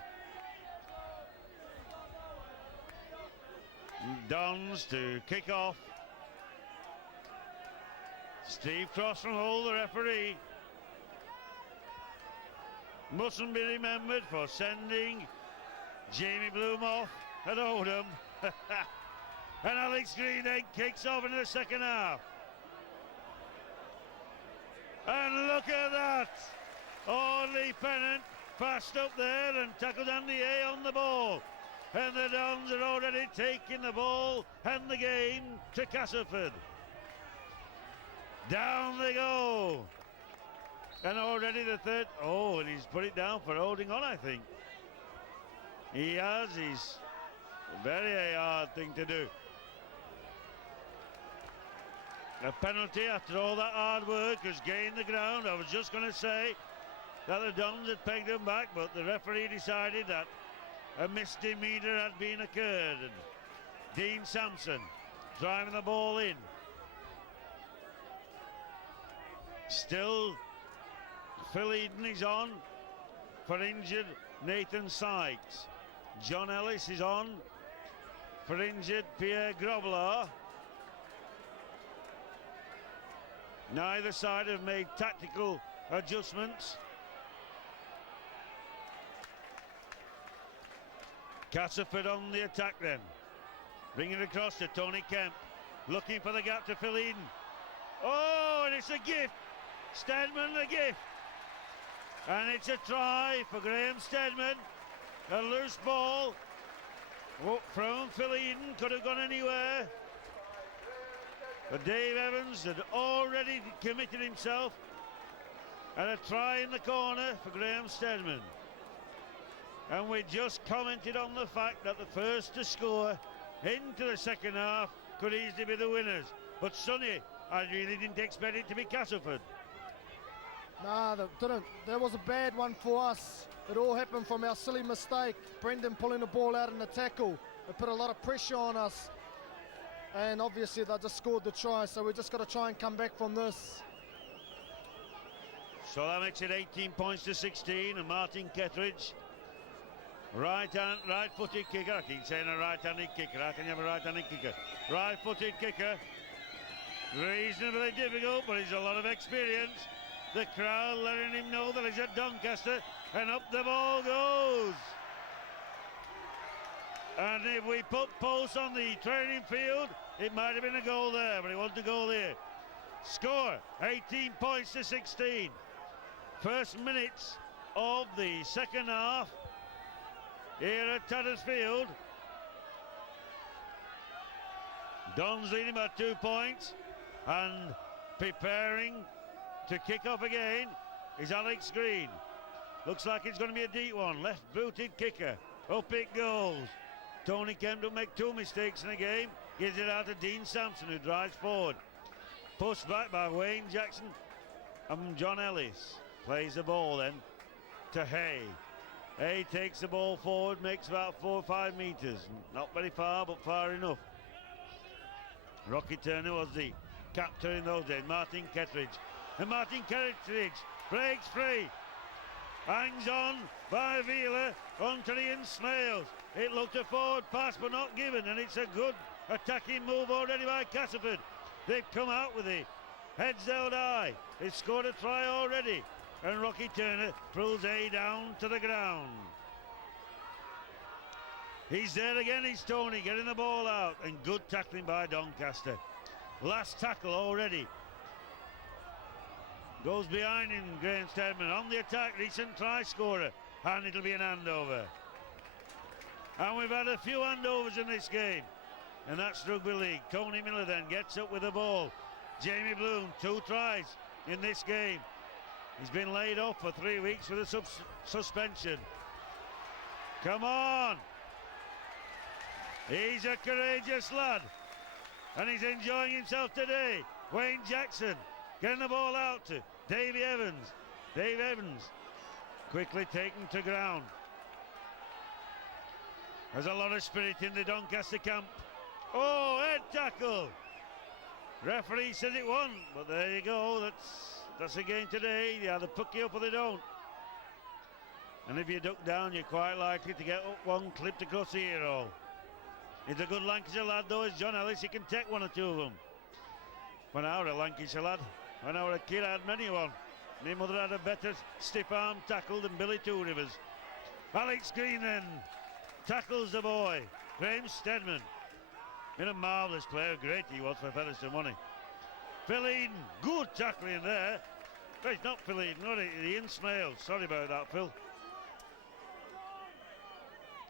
Dons to kick off. Steve Cross from Hull, the referee. mustn't be remembered for sending Jamie Bloom off at Oldham. And Alex Green then kicks off in the second half. And look at that! Audley Pennant passed up there and tackled Andy A on the ball. And the Dons are already taking the ball and the game to Castleford. Down they go. And already the third. Oh, and he's put it down for holding on, I think. He has. He's a very hard thing to do. A penalty after all that hard work has gained the ground. I was just going to say that the Dons had pegged him back, but the referee decided that a misdemeanor had been occurred. And Dean Sampson driving the ball in. Still, Phil Eden is on for injured Nathan Sykes. John Ellis is on for injured Pierre Grobler. Neither side have made tactical adjustments. Castleford on the attack then. Bringing it across to Tony Kemp. Looking for the gap to Phil Eden. Oh, and it's a gift. Stedman a gift. And it's a try for Graham Stedman. A loose ball from Phil Eden. Could have gone anywhere. But Dave Evans had already committed himself. And a try in the corner for Graham Stedman. And we just commented on the fact that the first to score into the second half could easily be the winners. But Sonny, I really didn't expect it to be Castleford. Nah, they didn't. That was a bad one for us. It all happened from our silly mistake. Brendan pulling the ball out in the tackle. It put a lot of pressure on us. And obviously they just scored the try, so we just got to try and come back from this. So that makes it 18 points to 16, and Martin Kettridge, right-footed kicker. I keep saying a right-handed kicker. How can you have a right-handed kicker? Right-footed kicker. Reasonably difficult, but he's a lot of experience. The crowd letting him know that he's at Doncaster, and up the ball goes. And if we put posts on the training field, it might have been a goal there, but it wasn't a goal there. Score, 18 points to 16. First minutes of the second half here at Tattersfield. Dons leading by 2 points, and preparing to kick off again is Alex Green. Looks like it's going to be a deep one. Left-booted kicker. Up it goes. Tony Kemp don't make two mistakes in a game. Gives it out to Dean Sampson, who drives forward. Pushed back by Wayne Jackson and John Ellis. Plays the ball then to Hay. Hay takes the ball forward, makes about 4 or 5 metres. Not very far, but far enough. Rocky Turner was the captain in those days, Martin Kettridge. And Martin Kettridge breaks free. Hangs on by Wheeler onto the Snails. It looked a forward pass but not given, and it's a good attacking move already by Castleford. They've come out with the heads held high. They've scored a try already, and Rocky Turner throws A down to the ground. He's there again, he's Tony, getting the ball out, and good tackling by Doncaster. Last tackle already. Goes behind him, Graham Stedman. On the attack, recent try scorer, and it'll be an handover. And we've had a few handovers in this game, and that's Rugby League. Tony Miller then gets up with the ball. Jamie Bloom, 2 tries in this game. He's been laid off for 3 weeks with a suspension. Come on! He's a courageous lad, and he's enjoying himself today. Wayne Jackson getting the ball out to Davey Evans. Dave Evans quickly taken to ground. There's a lot of spirit in the Doncaster camp. Oh, head tackle. Referee said it won, but there you go. That's a game today. They either puck you up or they don't. And if you duck down, you're quite likely to get up one clipped across the ear hole. He's a good Lancashire lad, though, is John Ellis. He can take 1 or 2 of them. When I was a Lancashire lad, when I was a kid, I had many one. My mother had a better stiff arm tackle than Billy Two Rivers. Alex Green then tackles the boy, Graham Steadman. Been a marvellous player, great he was for Featherstone, wasn't he? Phil Eden, good tackling there. Well, it's not Phil Eden, not it? Ian Smale. Sorry about that, Phil.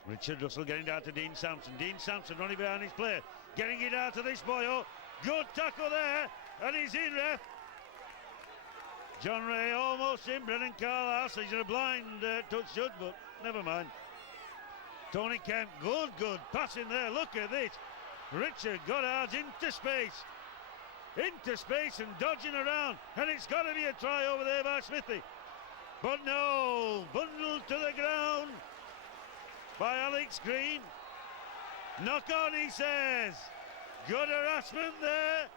Richard Russell getting down to Dean Sampson. Dean Sampson running behind his player, getting it out to this boy. Oh, good tackle there, and he's in, ref. John Ray almost in. Brennan Carlisle says he's a blind touch judge, but never mind. Tony Kemp, good pass in there. Look at this. Richard Goddard's into space and dodging around, and it's got to be a try over there by Smithy. But no, bundled to the ground by Alex Green. Knock on, he says. Good harassment there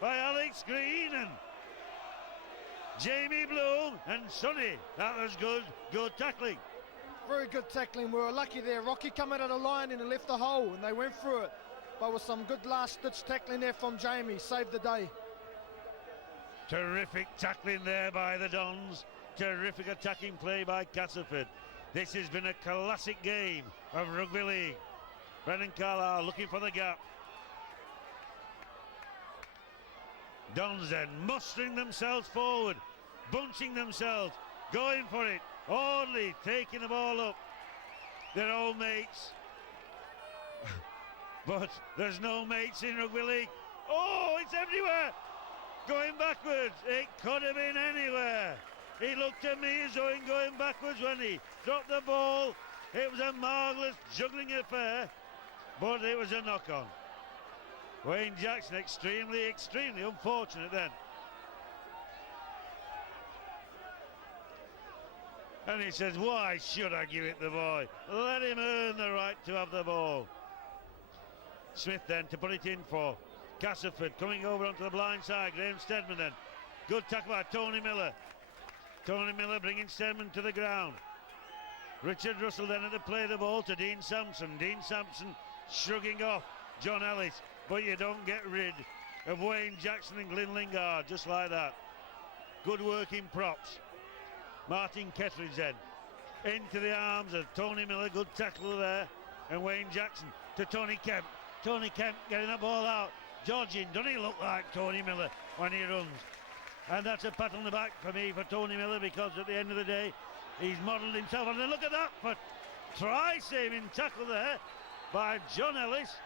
by Alex Green and Jamie Bloom and Sonny. That was good tackling. Very good tackling. We were lucky there. Rocky come out of the line and left the hole, and they went through it. But with some good last-ditch tackling there from Jamie, saved the day. Terrific tackling there by the Dons. Terrific attacking play by Castleford. This has been a classic game of rugby league. Brendan Carlisle looking for the gap. Dons then mustering themselves forward, bunching themselves, going for it. Audley taking the ball up. They're all mates. But there's no mates in rugby league. Oh, it's everywhere. Going backwards. It could have been anywhere. He looked at me as though he was going backwards when he dropped the ball. It was a marvellous juggling affair, but it was a knock-on. Wayne Jackson extremely unfortunate then. And he says, why should I give it the boy? Let him earn the right to have the ball. Smith then to put it in for Castleford, coming over onto the blind side. Graham Steadman then. Good tackle by Tony Miller. Tony Miller bringing Steadman to the ground. Richard Russell then had to play the ball to Dean Sampson. Dean Sampson shrugging off John Ellis, but you don't get rid of Wayne Jackson and Glyn Lingard just like that. Good working props. Martin Kettridge then into the arms of Tony Miller. Good tackle there. And Wayne Jackson to Tony Kemp. Tony Kemp getting the ball out. Dodging. Doesn't he look like Tony Miller when he runs? And that's a pat on the back for me for Tony Miller, because at the end of the day he's modelled himself. And then look at that for try saving tackle there by John Ellis.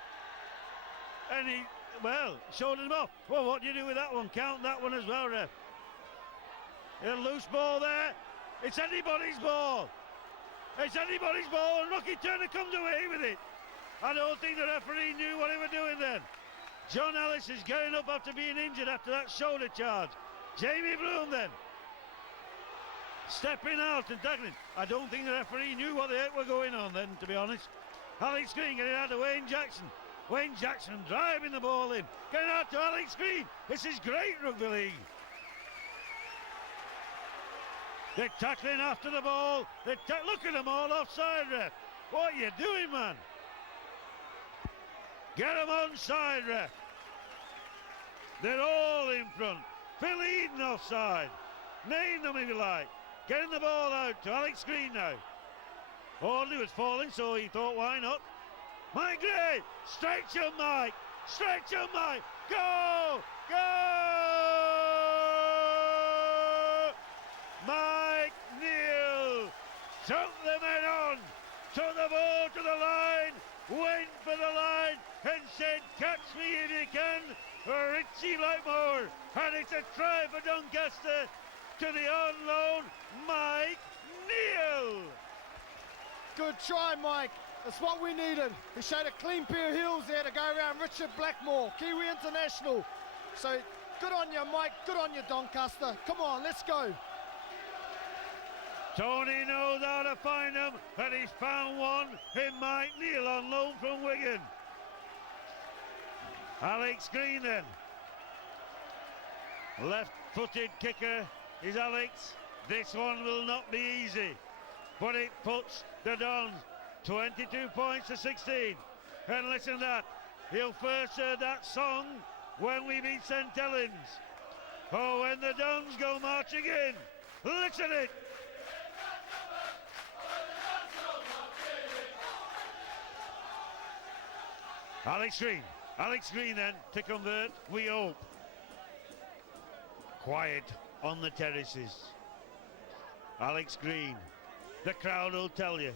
And he, well, showed him off. Well, what do you do with that one? Count that one as well, ref. A loose ball there. It's anybody's ball. It's anybody's ball, and Rocky Turner comes away with it. I don't think the referee knew what he was doing then. John Ellis is getting up after being injured after that shoulder charge. Jamie Bloom then stepping out and tackling. I don't think the referee knew what the heck were going on then, to be honest. Alex Green getting out to Wayne Jackson. Wayne Jackson driving the ball in. Getting out to Alex Green. This is great rugby league. They're tackling after the ball. Look at them all offside, ref. What are you doing, man? Get them onside, ref. They're all in front. Phil Eden offside. Name them if you like. Getting the ball out to Alex Green now. Audley was falling, so he thought, why not? Mike Gray, stretch him, Mike. Stretch him, Mike. Go! Go! Mike Neal took the men on, took the ball to the line, went for the line, and said, catch me if you can, Richie Blackmore. And it's a try for Doncaster to the on loan, Mike Neal. Good try, Mike. That's what we needed. He showed a clean pair of heels there to go around Richard Blackmore, Kiwi international. So good on you, Mike. Good on you, Doncaster. Come on, let's go. Tony knows how to find them, and he's found one in Mike Neal on loan from Wigan. Alex Green then. Left-footed kicker is Alex. This one will not be easy, but it puts the Dons 22 points to 16. And listen to that. He'll first heard that song when we beat St Helens. Oh, when the Dons go marching in, Listen it. Alex Green then to convert, we hope. Quiet on the terraces. Alex Green, the crowd will tell you.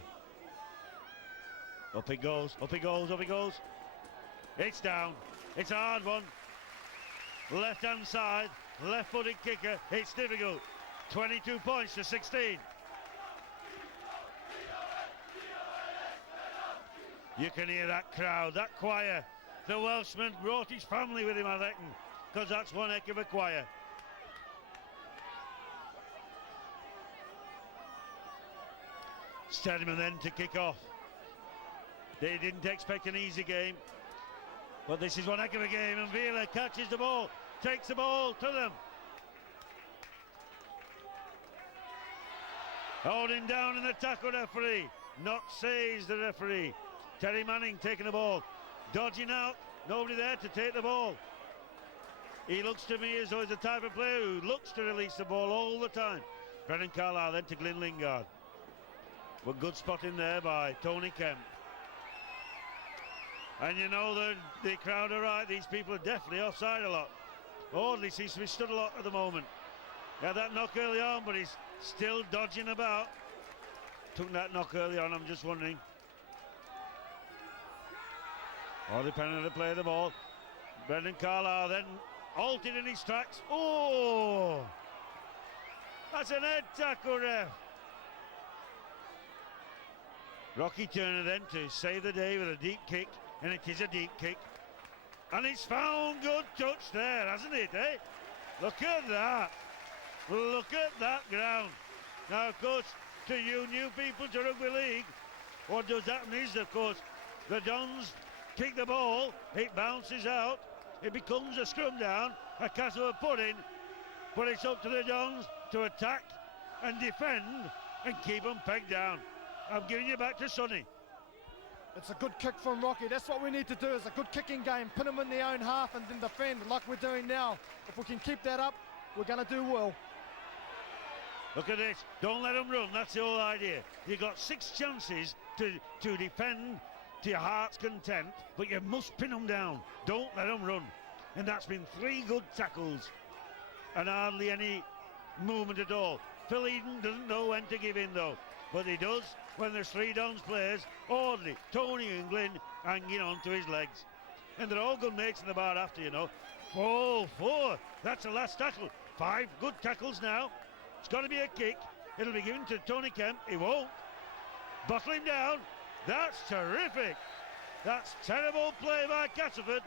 Up it goes, up it goes, up it goes. It's down, it's a hard one. Left hand side, left footed kicker, it's difficult. 22 points to 16. You can hear that crowd, that choir. The Welshman brought his family with him, I reckon, because that's one heck of a choir. Steadman then to kick off. They didn't expect an easy game, but this is one heck of a game, and Vila catches the ball, takes the ball to them. Holding down in the tackle, referee. Not says the referee. Terry Manning taking the ball, dodging out, nobody there to take the ball. He looks to me as though he's the type of player who looks to release the ball all the time. Brendan Carlisle then to Glyn Lingard. But good spotting there by Tony Kemp. And you know the crowd are right, these people are definitely offside a lot. Audley seems to be stood a lot at the moment. He had that knock early on, but he's still dodging about. Took that knock early on, I'm just wondering. All depending on the play of the ball. Brendan Carlisle then halted in his tracks. Oh! That's an head tackle, ref. Rocky Turner then to save the day with a deep kick, and it is a deep kick. And it's found, good touch there, hasn't it, eh? Look at that. Look at that ground. Now, of course, to you new people to rugby league, what does happen is, of course, the Dons kick the ball, it bounces out, it becomes a scrum down, a Castleford put in, but it's up to the Dons to attack and defend and keep them pegged down. I'm giving you back to Sonny. It's a good kick from Rocky. That's what we need to do, is a good kicking game. Pin them in their own half and then defend like we're doing now. If we can keep that up, we're going to do well. Look at this. Don't let them run. That's the whole idea. You've got 6 chances to defend to your heart's content, but you must pin them down. Don't let them run. And that's been 3 good tackles and hardly any movement at all. Phil Eden doesn't know when to give in, though. But he does when there's 3 Dons players, Audley, Tony and Glyn hanging on to his legs. And they're all good mates in the bar after, you know. 4. That's the last tackle. 5 good tackles now. It's got to be a kick. It'll be given to Tony Kemp. He won't. Bottle him down. That's terrific. That's terrible play by Castleford.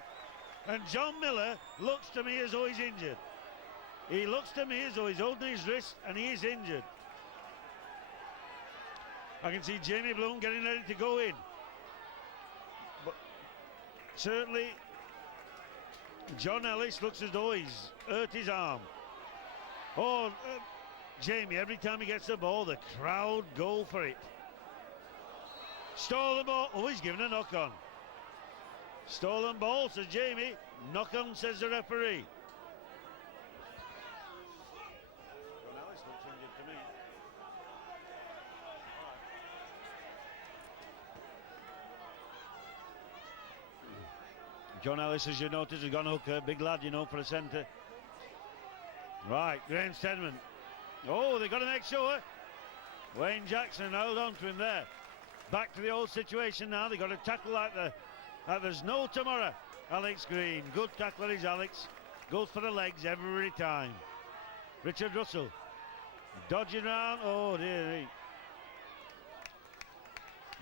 And John Miller looks to me as though he's injured. He looks to me as though he's holding his wrist and he is injured. I can see Jamie Bloom getting ready to go in. But certainly John Ellis looks as though he's hurt his arm. Oh, Jamie, every time he gets the ball, the crowd go for it. Stolen ball. Oh, he's given a knock on. Stolen ball, says Jamie. Knock on, says the referee. John Ellis looks injured to me. John Ellis, as you notice, has gone hooker. Big lad, you know, for a centre. Right, Graham Steadman. Oh, they've got to make sure. Wayne Jackson held on to him there. Back to the old situation now. They've got to tackle like there's no tomorrow. Alex Green. Good tackler is Alex. Goes for the legs every time. Richard Russell. Dodging around. Oh, dear.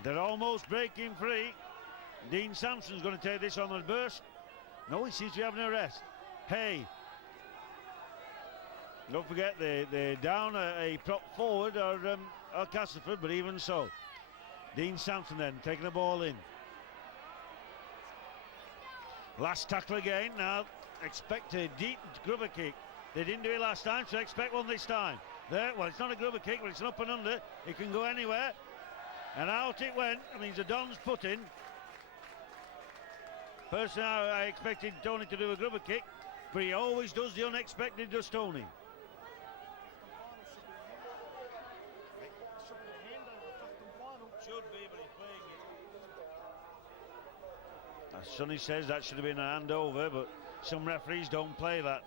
They're almost breaking free. Dean Sampson's going to take this on the burst. No, he seems to be having a rest. Hey. Don't forget they're down a prop forward or Castleford, but even so. Dean Sampson then taking the ball in. Last tackle again. Now expect a deep grubber kick. They didn't do it last time, so expect one this time. There, well, it's not a grubber kick, but it's an up and under. It can go anywhere. And out it went. I mean, the Dons put in. Personally, I expected Tony to do a grubber kick, but he always does the unexpected, does Tony. Sonny says that should have been a hand over, but some referees don't play that.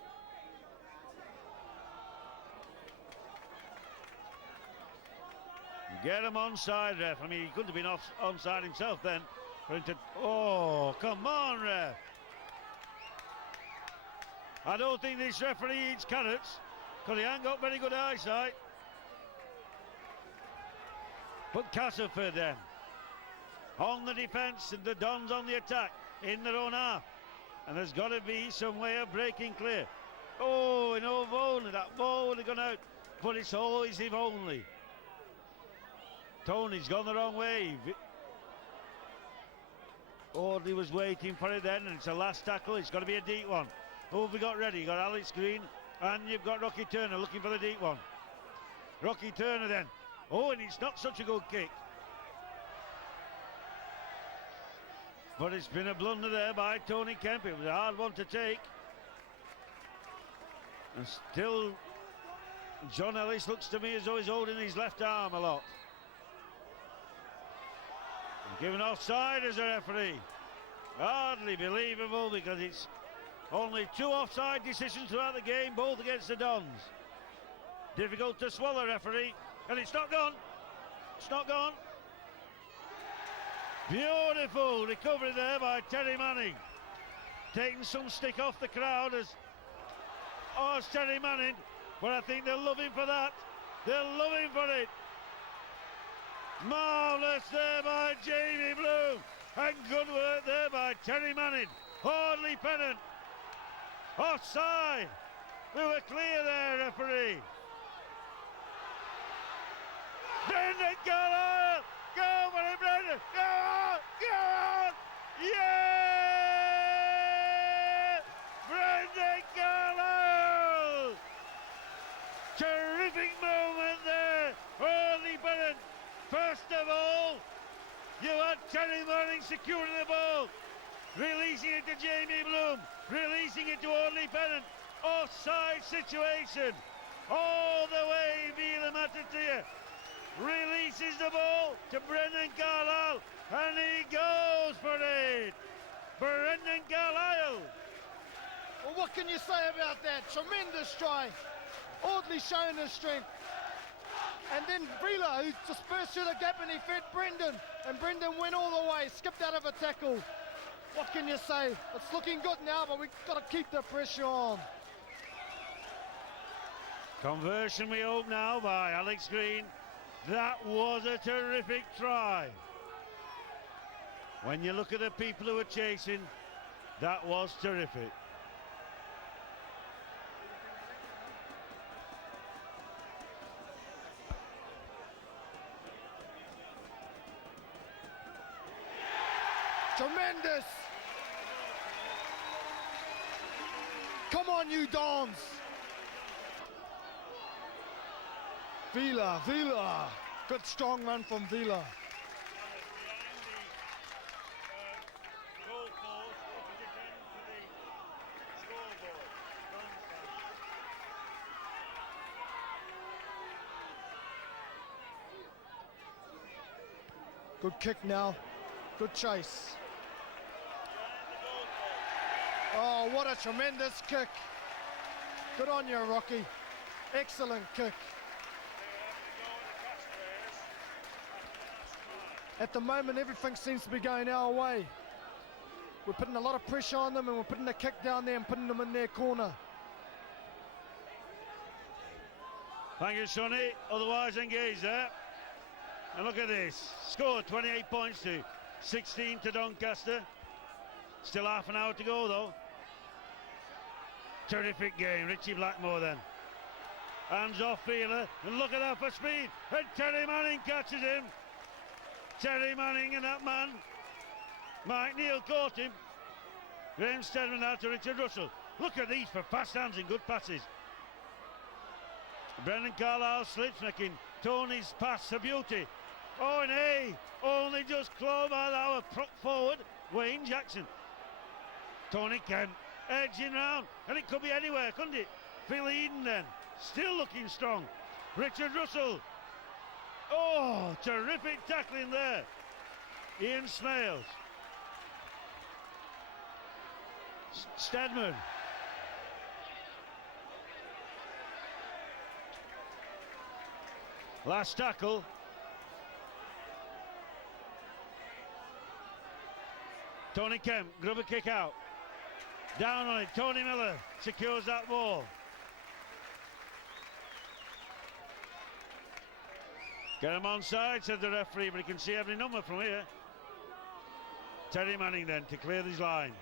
Get him onside, ref. I mean, he couldn't have been onside himself then. For him to, oh, come on, ref. I don't think this referee eats carrots, because he ain't got very good eyesight. But Castleford then, on the defence, and the Dons on the attack, in their own half. And there's got to be some way of breaking clear. Oh, and if only that ball would have gone out, but it's always if only. Tony's gone the wrong way. Audley was waiting for it then, and it's a last tackle. It's got to be a deep one. Who have we got ready? You've got Alex Green, and you've got Rocky Turner looking for the deep one. Rocky Turner then. Oh, and it's not such a good kick. But it's been a blunder there by Tony Kemp. It was a hard one to take. And still, John Ellis looks to me as though he's holding his left arm a lot. And given offside as a referee. Hardly believable, because it's only 2 offside decisions throughout the game, both against the Dons. Difficult to swallow, referee. And it's not gone. It's not gone. Beautiful recovery there by Terry Manning. Taking some stick off the crowd as Terry Manning. But I think they'll love him for that. They'll love him for it. Marvellous there by Jamie Bloom. And good work there by Terry Manning. Hardly pennant. Offside. We were clear there, referee. Brendan Carlisle. Go for it, Brendan. Go on. Go on. Yeah. Brendan Carlisle. Terrific moment there. Hardly pennant. First of all, you had Terry Manning securing the ball, releasing it to Jamie Bloom, releasing it to Audley Pennant. Offside situation. All the way, Vila Matatia releases the ball to Brendan Carlisle, and he goes for it. Brendan Carlisle. Well, what can you say about that? Tremendous try. Audley showing his strength. And then Vila, who just burst through the gap and he fed Brendan. And Brendan went all the way, skipped out of a tackle. What can you say? It's looking good now, but we've got to keep the pressure on. Conversion, we hope now, by Alex Green. That was a terrific try. When you look at the people who were chasing, that was terrific. Tremendous! Come on, you Dons! Vila. Good strong run from Vila. Good kick now. Good chase. Oh, what a tremendous kick. Good on you, Rocky. Excellent kick. At the moment, everything seems to be going our way. We're putting a lot of pressure on them, and we're putting the kick down there and putting them in their corner. Thank you, Sonny. Otherwise engaged there. And look at this. Scored 28 points to 16 to Doncaster. Still half an hour to go, though. Terrific game. Richie Blackmore then. Hands off Feeler. And look at that for speed. And Terry Manning catches him. Terry Manning and that man. Mike Neal caught him. Graham Stedman out to Richard Russell. Look at these for fast hands and good passes. Brendan Carlisle slips, making Tony's pass a beauty. Oh, and hey, only just clawed by our prop forward, Wayne Jackson. Tony Kemp edging round, and it could be anywhere, couldn't it? Phil Eden then, still looking strong. Richard Russell. Oh, terrific tackling there. Ian Smales. Stedman. Last tackle. Tony Kemp, grub a kick out. Down on it, Tony Miller secures that ball. Get him onside, said the referee, but he can see every number from here. Terry Manning then to clear his line.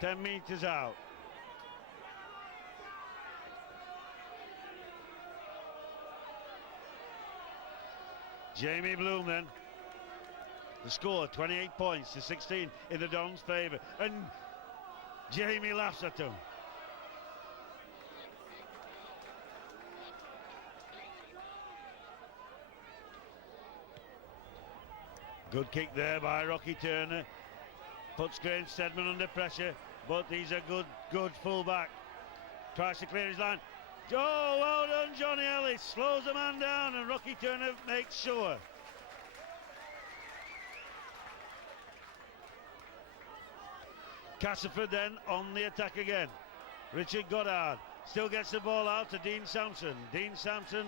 10 metres out. Jamie Bloom then. The score, 28 points to 16 in the Dons' favour. And Jamie laughs at him. Good kick there by Rocky Turner. Puts Graham Stedman under pressure, but he's a good full-back. Tries to clear his line. Oh, well done, Johnny Ellis. Slows the man down, and Rocky Turner makes sure. Castleford then on the attack again. Richard Goddard still gets the ball out to Dean Sampson. Dean Sampson.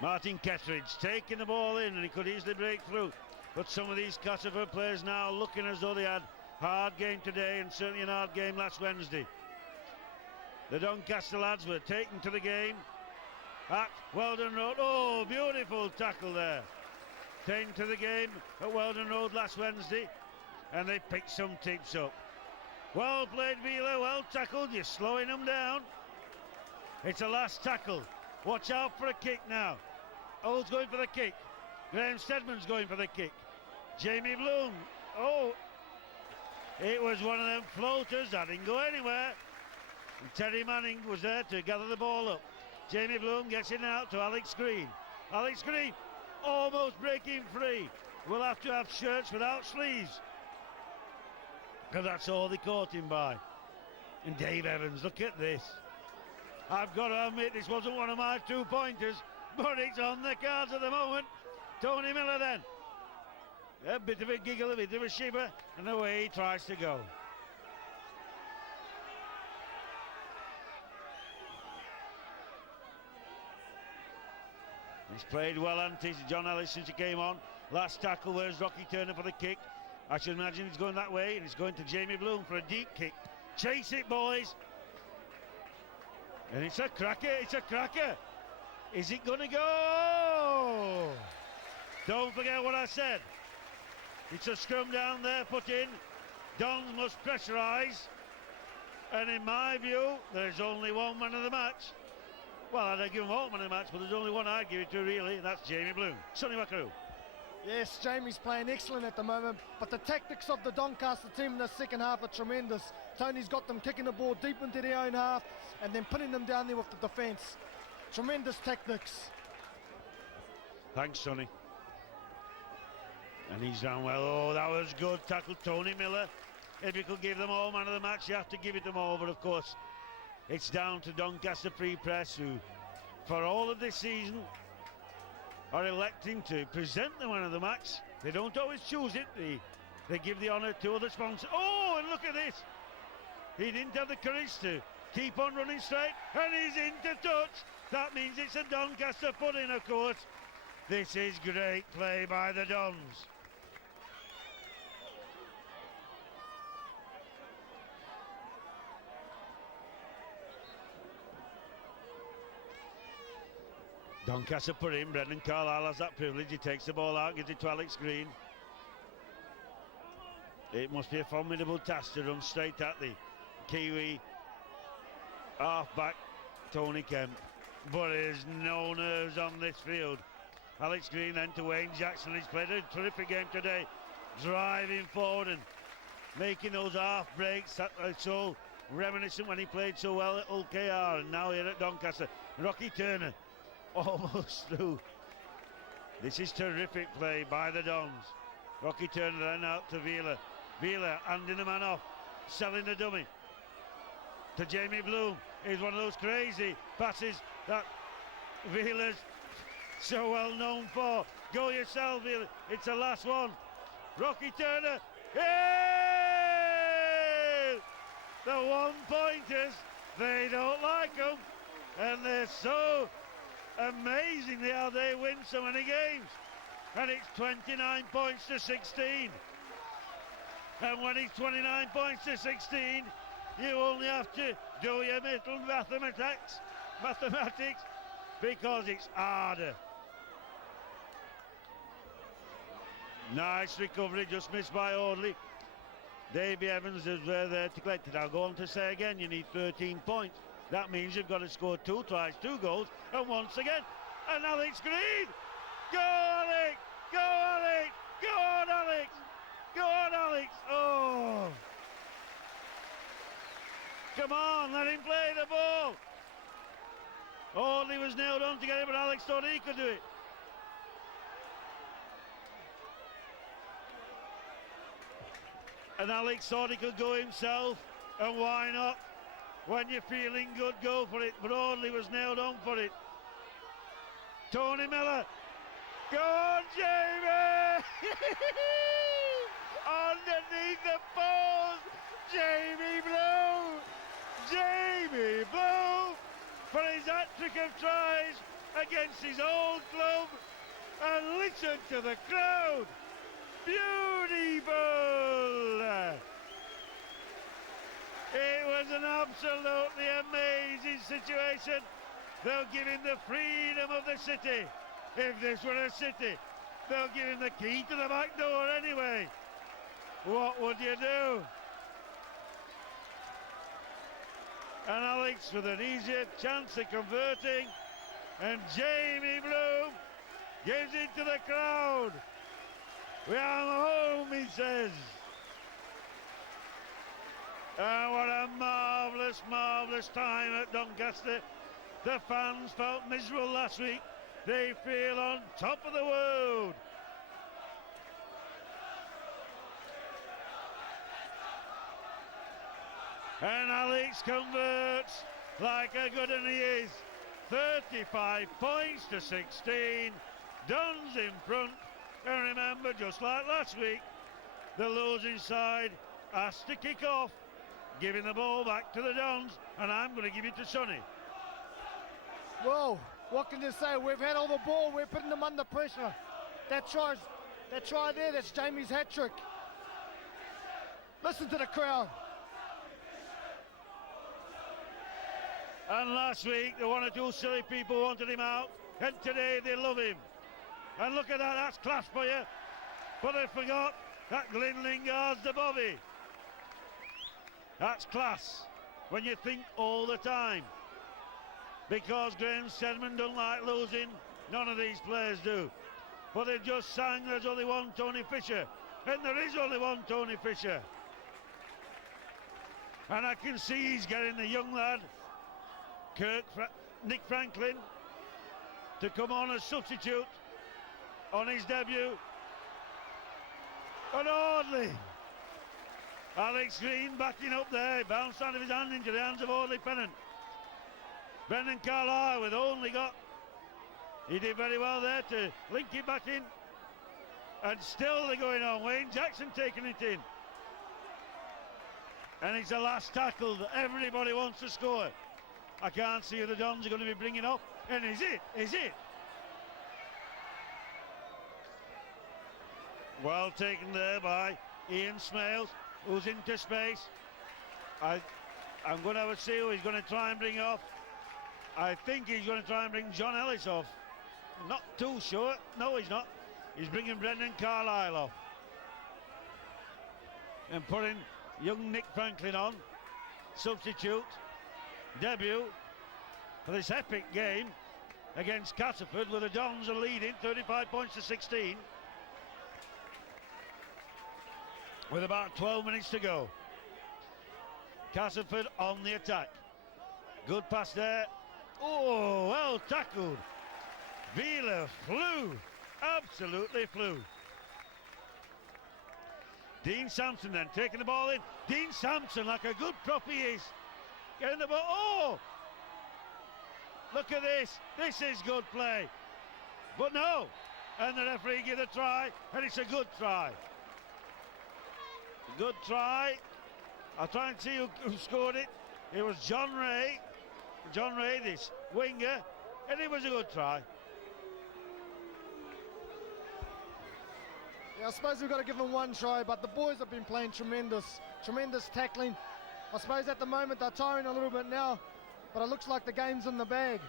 Martin Kettridge taking the ball in, and he could easily break through. But some of these Castleford players now looking as though they had a hard game today, and certainly a hard game last Wednesday. The Doncaster lads were taken to the game at Weldon Road. Oh, beautiful tackle there. Taken to the game at Weldon Road last Wednesday, and they picked some tips up. Well played, Wheeler, well tackled. You're slowing them down. It's a last tackle. Watch out for a kick now. Old's going for the kick. Graham Stedman's going for the kick. Jamie Bloom. Oh, it was one of them floaters that didn't go anywhere. And Terry Manning was there to gather the ball up. Jamie Bloom gets in and out to Alex Green. Alex Green almost breaking free. We'll have to have shirts without sleeves, because that's all they caught him by. And Dave Evans, look at this. I've got to admit, this wasn't one of my 2 pointers, but it's on the cards at the moment. Tony Miller then. A bit of a giggle, a bit of a shiver, and away he tries to go. He's played well, hasn't he, John Ellis, since he came on. Last tackle, where's Rocky Turner for the kick? I should imagine he's going that way, and he's going to Jamie Bloom for a deep kick. Chase it, boys. And it's a cracker, it's a cracker. Is it going to go? Don't forget what I said. It's a scrum down there put in. Dons must pressurise. And in my view, there's only one man of the match. Well, I'd give him all man of the match, but there's only one I'd give it to, really, and that's Jamie Bloom. Sonny Wakaru. Yes, Jamie's playing excellent at the moment, but the tactics of the Doncaster team in the second half are tremendous. Tony's got them kicking the ball deep into their own half and then putting them down there with the defence. Tremendous tactics. Thanks, Sonny. And he's done well. Oh, that was good tackle, Tony Miller. If you could give them all man of the match, you have to give it them all. But of course, it's down to Doncaster Free Press, who, for all of this season, are electing to present the man of the match. They don't always choose it. They give the honour to other sponsors. Oh, and look at this. He didn't have the courage to keep on running straight, and he's into touch. That means it's a Doncaster put-in, of course. This is great play by the Dons. Doncaster put in. Brendan Carlisle has that privilege. He takes the ball out, gives it to Alex Green. It must be a formidable task to run straight at the Kiwi half-back Tony Kemp. But there's no nerves on this field. Alex Green then to Wayne Jackson. He's played a terrific game today, driving forward and making those half breaks that are so reminiscent when he played so well at Hull KR, and now here at Doncaster. Rocky Turner almost through. This is terrific play by the Dons. Rocky Turner then out to Wheeler. Wheeler handing the man off, selling the dummy to Jamie Bloom. Is one of those crazy passes that Wheeler's so well known for. Go yourself, it's the last one. Rocky Turner, yeah! The one-pointers, they don't like them, and they're so amazing how they win so many games. And it's 29 points to 16. And when it's 29 points to 16, you only have to do your little mathematics, because it's harder. Nice recovery, just missed by Audley. Davy Evans is there to collect it. I'll go on to say again, you need 13 points. That means you've got to score 2 tries, 2 goals, and once again, and Alex Green. Go Alex! Go Alex! Go on Alex! Go on Alex! Oh! Come on, let him play the ball. Audley was nailed on to get it, but Alex thought he could do it. And Alex thought he could go himself, and why not? When you're feeling good, go for it. But Audley was nailed on for it. Tony Miller. Go on, Jamie! Underneath the post, Jamie Blow! Jamie Blow for his hat-trick of tries against his old club. And listen to the crowd. Beautiful! It was an absolutely amazing situation. They'll give him the freedom of the city. If this were a city, they'll give him the key to the back door anyway. What would you do? And Alex with an easier chance of converting. And Jamie Bloom gives it to the crowd. We are home, he says. And what a marvellous, marvellous time at Doncaster. The fans felt miserable last week. They feel on top of the world. And Alex converts like a good one he is. 35 points to 16. Dons in front. And remember, just like last week, the losing side has to kick off, giving the ball back to the Dons, and I'm going to give it to Sonny. Well, what can you say? We've had all the ball, we're putting them under pressure. That try there, that's Jamie's hat-trick. Listen to the crowd. And last week, the 1 or 2 silly people wanted him out, and today they love him. And look at that, that's class for you. But I forgot that Glyn Lingard's the Bobby. That's class when you think all the time. Because Graham Sedman don't like losing, none of these players do. But they've just sang there's only one Tony Fisher. And there is only one Tony Fisher. And I can see he's getting the young lad, Nick Franklin, to come on as substitute on his debut. And Audley. Alex Green backing up there, bounced out of his hand into the hands of Audley Pennant. Brendan Carlisle with only got, he did very well there to link it back in. And still they're going on. Wayne Jackson taking it in. And it's the last tackle that everybody wants to score. I can't see who the Dons are going to be bringing up. And is it? Well taken there by Ian Smales, who's into space. I'm going to have a see who he's going to try and bring off. I think he's going to try and bring John Ellis off. Not too sure. No, he's not. He's bringing Brendan Carlisle off. And putting young Nick Franklin on. Substitute. Debut for this epic game against Castleford, where the Dons are leading 35 points to 16. With about 12 minutes to go. Castleford on the attack. Good pass there. Oh, well tackled. Vila flew. Absolutely flew. Dean Sampson then taking the ball in. Dean Sampson, like a good prop he is. Getting the ball. Oh! Look at this. This is good play. But no, and the referee gives a try, and it's a good try. Good try. I'll try and see who scored it. It was John Ray, this winger, and it was a good try. Yeah, I suppose we've got to give them one try, but the boys have been playing tremendous tackling. I suppose at the moment they're tiring a little bit now, but it looks like the game's in the bag.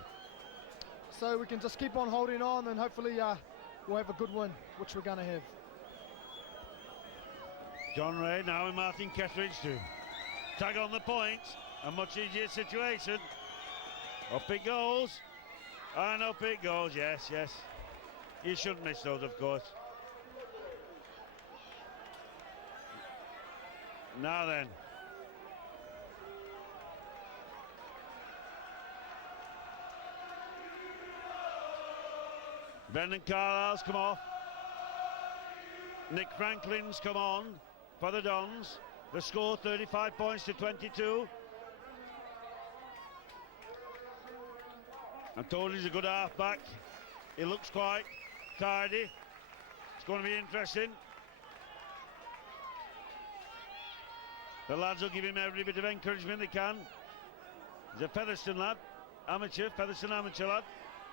So we can just keep on holding on, and hopefully we'll have a good win, which we're going to have. John Ray now and Martin Kettridge to tag on the point. A much easier situation. Up it goes. And up it goes, yes. You shouldn't miss those, of course. Now then. Brendan Carlisle's come off. Nick Franklin's come on for the Dons. The score 35 points to 22. I'm told he's a good half-back. He looks quite tidy. It's going to be interesting. The lads will give him every bit of encouragement they can. He's a Featherstone lad, Featherstone amateur lad,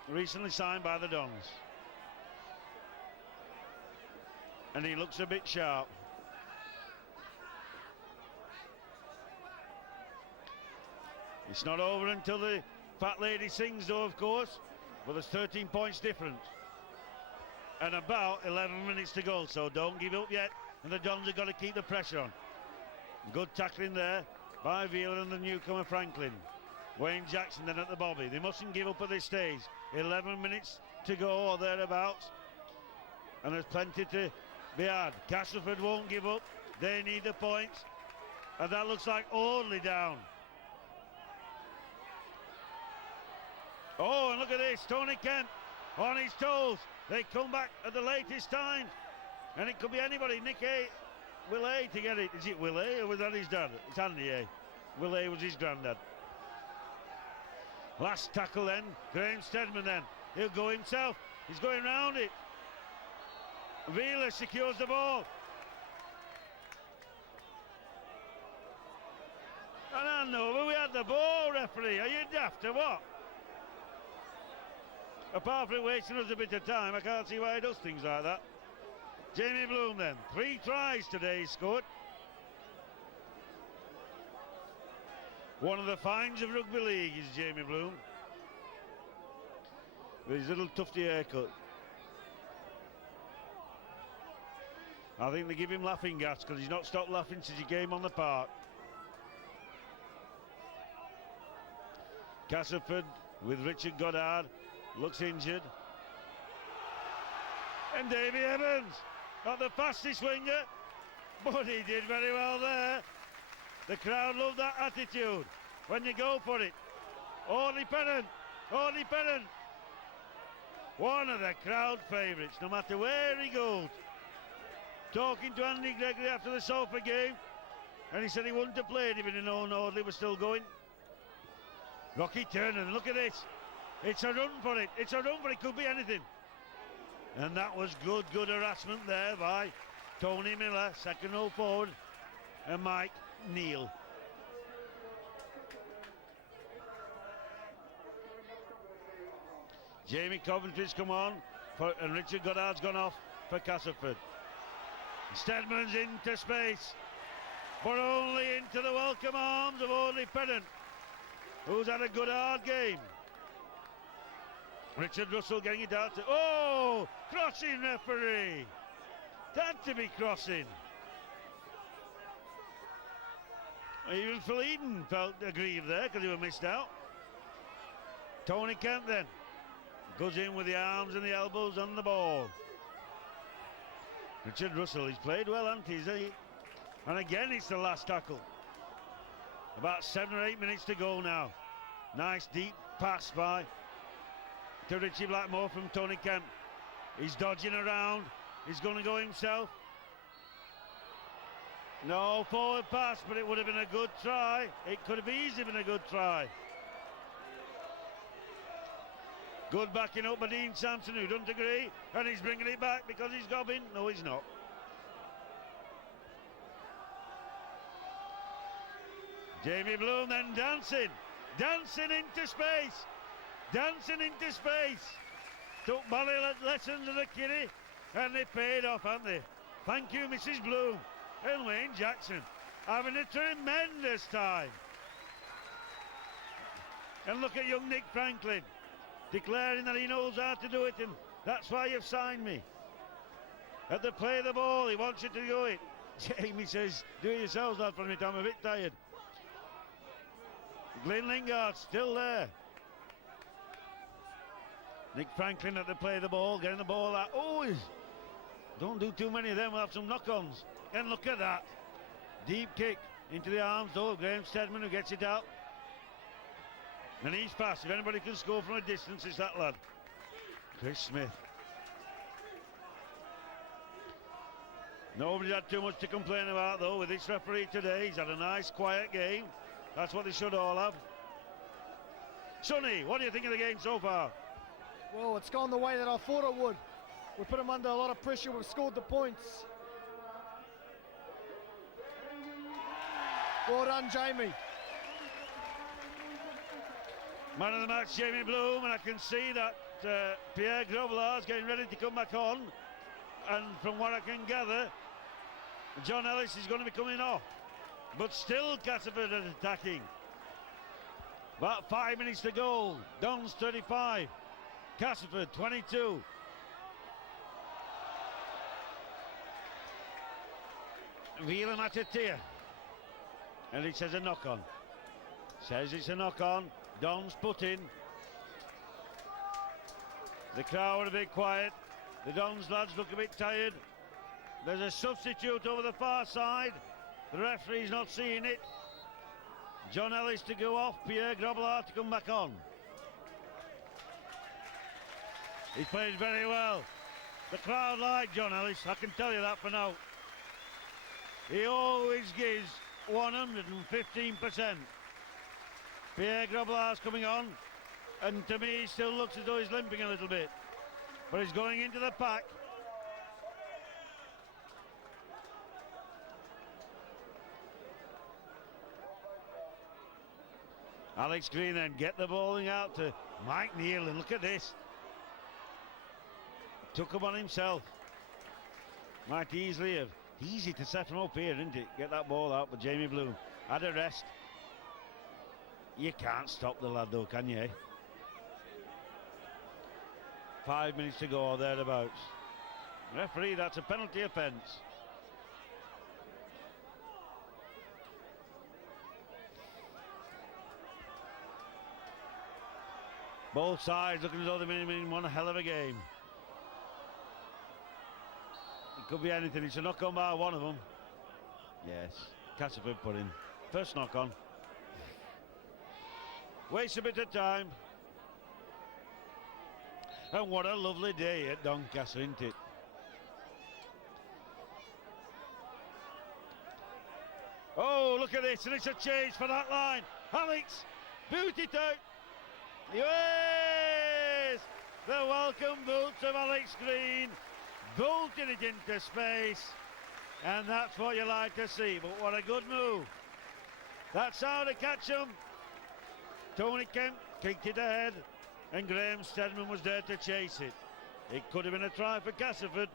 recently signed by the Dons. And he looks a bit sharp. It's not over until the fat lady sings, though, of course, but there's 13 points difference. And about 11 minutes to go, so don't give up yet. And the Dons have got to keep the pressure on. Good tackling there by Wheeler and the newcomer Franklin. Wayne Jackson then at the bobby. They mustn't give up at this stage. 11 minutes to go or thereabouts. And there's plenty to be had. Castleford won't give up. They need the points. And that looks like Audley down. Oh, and look at this. Tony Kemp on his toes. They come back at the latest time. And it could be anybody. Nick A. Will A to get it. Is it Will A or was that his dad? It's Andy A. Will A was his granddad. Last tackle then. Graham Stedman then. He'll go himself. He's going round it. Wheeler secures the ball. And I know, but we had the ball, referee. Are you daft or what? Apart from wasting us a bit of time, I can't see why he does things like that. Jamie Bloom then. 3 tries today he scored. One of the finds of rugby league is Jamie Bloom. With his little tufty haircut. I think they give him laughing gas because he's not stopped laughing since he came on the park. Castleford with Richard Goddard. Looks injured. And Davy Evans. Not the fastest winger, but he did very well there. The crowd love that attitude when you go for it. Audley Pennant. One of the crowd favourites, no matter where he goes. Talking to Andy Gregory after the Sofa game, and he said he wouldn't have played if he'd have known Audley was still going. Rocky Turner, look at this. It's a run for it. Could be anything. And that was good harassment there by Tony Miller, second row forward, and Mike Neal. Jamie Coventry's come on, and Richard Goddard's gone off for Castleford. Stedman's into space, but only into the welcome arms of Audley Pennant, who's had a good hard game. Richard Russell getting it out to... Oh! Crossing referee! Had to be crossing. Even Phil Eden felt aggrieved there because he was missed out. Tony Kemp then goes in with the arms and the elbows on the ball. Richard Russell, he's played well, hasn't he? And again, it's the last tackle. About 7 or 8 minutes to go now. Nice deep pass by to Richie Blackmore from Tony Kemp. He's dodging around. He's going to go himself. No forward pass, but it would have been a good try. It could have easily been a good try. Good backing up by Dean Sampson, who doesn't agree, and he's bringing it back because he's gobbing. No, he's not. Jamie Bloom then dancing into space, Took ballet lessons as a kiddie, and they paid off, haven't they? Thank you, Mrs. Bloom. And Wayne Jackson having a tremendous time. And look at young Nick Franklin, declaring that he knows how to do it, and that's why you've signed me. At the play of the ball, he wants you to do it. Jamie says, do it yourselves, lad, for me, I'm a bit tired. Glyn Lingard still there. Nick Franklin at the play of the ball, getting the ball out. Oh, don't do too many of them, we'll have some knock-ons. And look at that. Deep kick into the arms, though, Graham Stedman, who gets it out. And he's fast. If anybody can score from a distance, it's that lad. Chris Smith. Nobody's had too much to complain about, though, with this referee today. He's had a nice, quiet game. That's what they should all have. Sonny, what do you think of the game so far? Well, it's gone the way that I thought it would. We put them under a lot of pressure. We've scored the points. Well done, Jamie. Man of the match, Jamie Bloom, and I can see that Pierre Grovelar's getting ready to come back on. And from what I can gather, John Ellis is going to be coming off. But still Castleford is attacking. About 5 minutes to go. Dons 35. Castleford 22. Vila Matatia. And it says a knock on. Says it's a knock on. Dons put in. The crowd a bit quiet. The Dons lads look a bit tired. There's a substitute over the far side. The referee's not seeing it. John Ellis to go off, Pierre Grovelar to come back on. He's played very well. The crowd like John Ellis, I can tell you that for now. He always gives 115%. Pierre Grovelar's coming on, and to me he still looks as though he's limping a little bit. But he's going into the pack. Alex Green then get the bowling out to Mike Neal, and look at this. Took him on himself. Might easily have. Easy to set from up here, isn't it? Get that ball out, but Jamie Bloom had a rest. You can't stop the lad though, can you? 5 minutes to go or thereabouts. Referee, that's a penalty offence. Both sides looking as though they've been in one hell of a game. It could be anything. It's a knock on by one of them. Yes, Castleford put in. First knock on. Wastes a bit of time. And what a lovely day at Doncaster, isn't it? Oh, look at this, and it's a change for that line. Alex, boot it out. Yes! The welcome boots of Alex Green, bolting it into space, and that's what you like to see. But what a good move. That's how to catch him. Tony Kemp kicked it ahead, and Graham Stedman was there to chase it. It could have been a try for Castleford.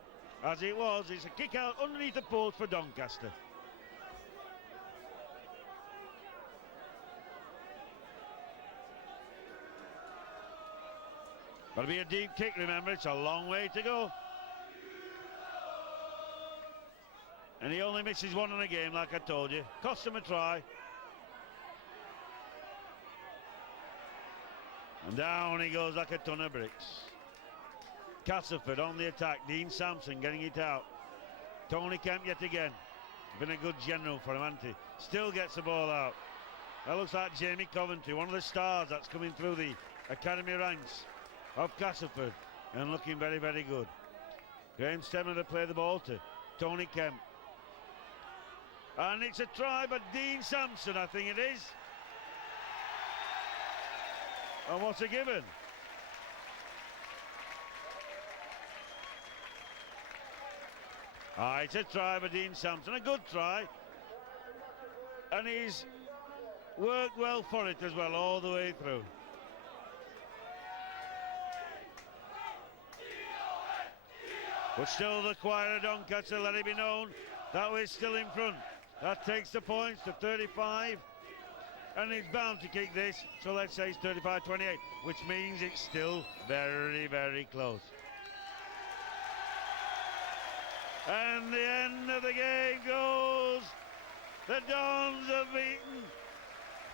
As it was, it's a kick out underneath the post for Doncaster. Got to be a deep kick, remember, it's a long way to go. And he only misses one in a game, like I told you. Cost him a try. And down he goes like a ton of bricks. Castleford on the attack. Dean Sampson getting it out. Tony Kemp yet again. Been a good general for him, hasn't he? Still gets the ball out. That looks like Jamie Coventry, one of the stars that's coming through the academy ranks of Castleford, and looking very, very good. Graham Stedman to play the ball to Tony Kemp. And it's a try by Dean Sampson, I think it is. And what's a given? Ah, it's a try by Dean Sampson, a good try. And he's worked well for it as well, all the way through. But still the choir of Doncaster, let it be known that we're still in front. That takes the points to 35. And he's bound to kick this, so let's say it's 35-28, which means it's still very, very close. And the end of the game goes. The Dons have beaten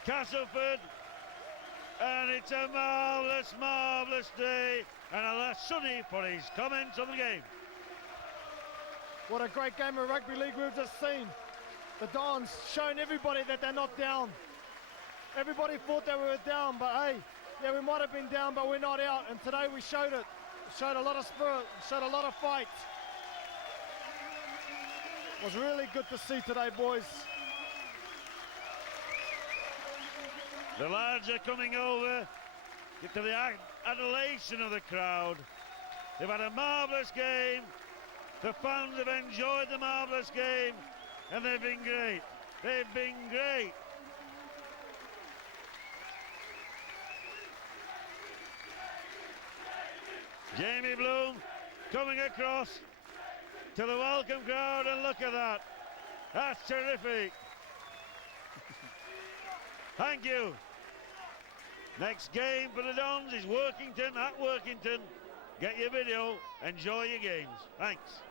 Castleford, and it's a marvellous, marvellous day, and a last Sonny for his comments on the game. What a great game of rugby league we've just seen. The Dons showing everybody that they're not down. Everybody thought they were down, but hey, yeah, we might have been down, but we're not out. And today we showed it. Showed a lot of spirit, showed a lot of fight. It was really good to see today, boys. The lads are coming over to the adulation of the crowd. They've had a marvellous game. The fans have enjoyed the marvellous game, and they've been great. They've been great. Jamie Bloom coming across to the welcome crowd, and look at that. That's terrific. Thank you. Next game for the Dons is Workington at Workington. Get your video, enjoy your games. Thanks.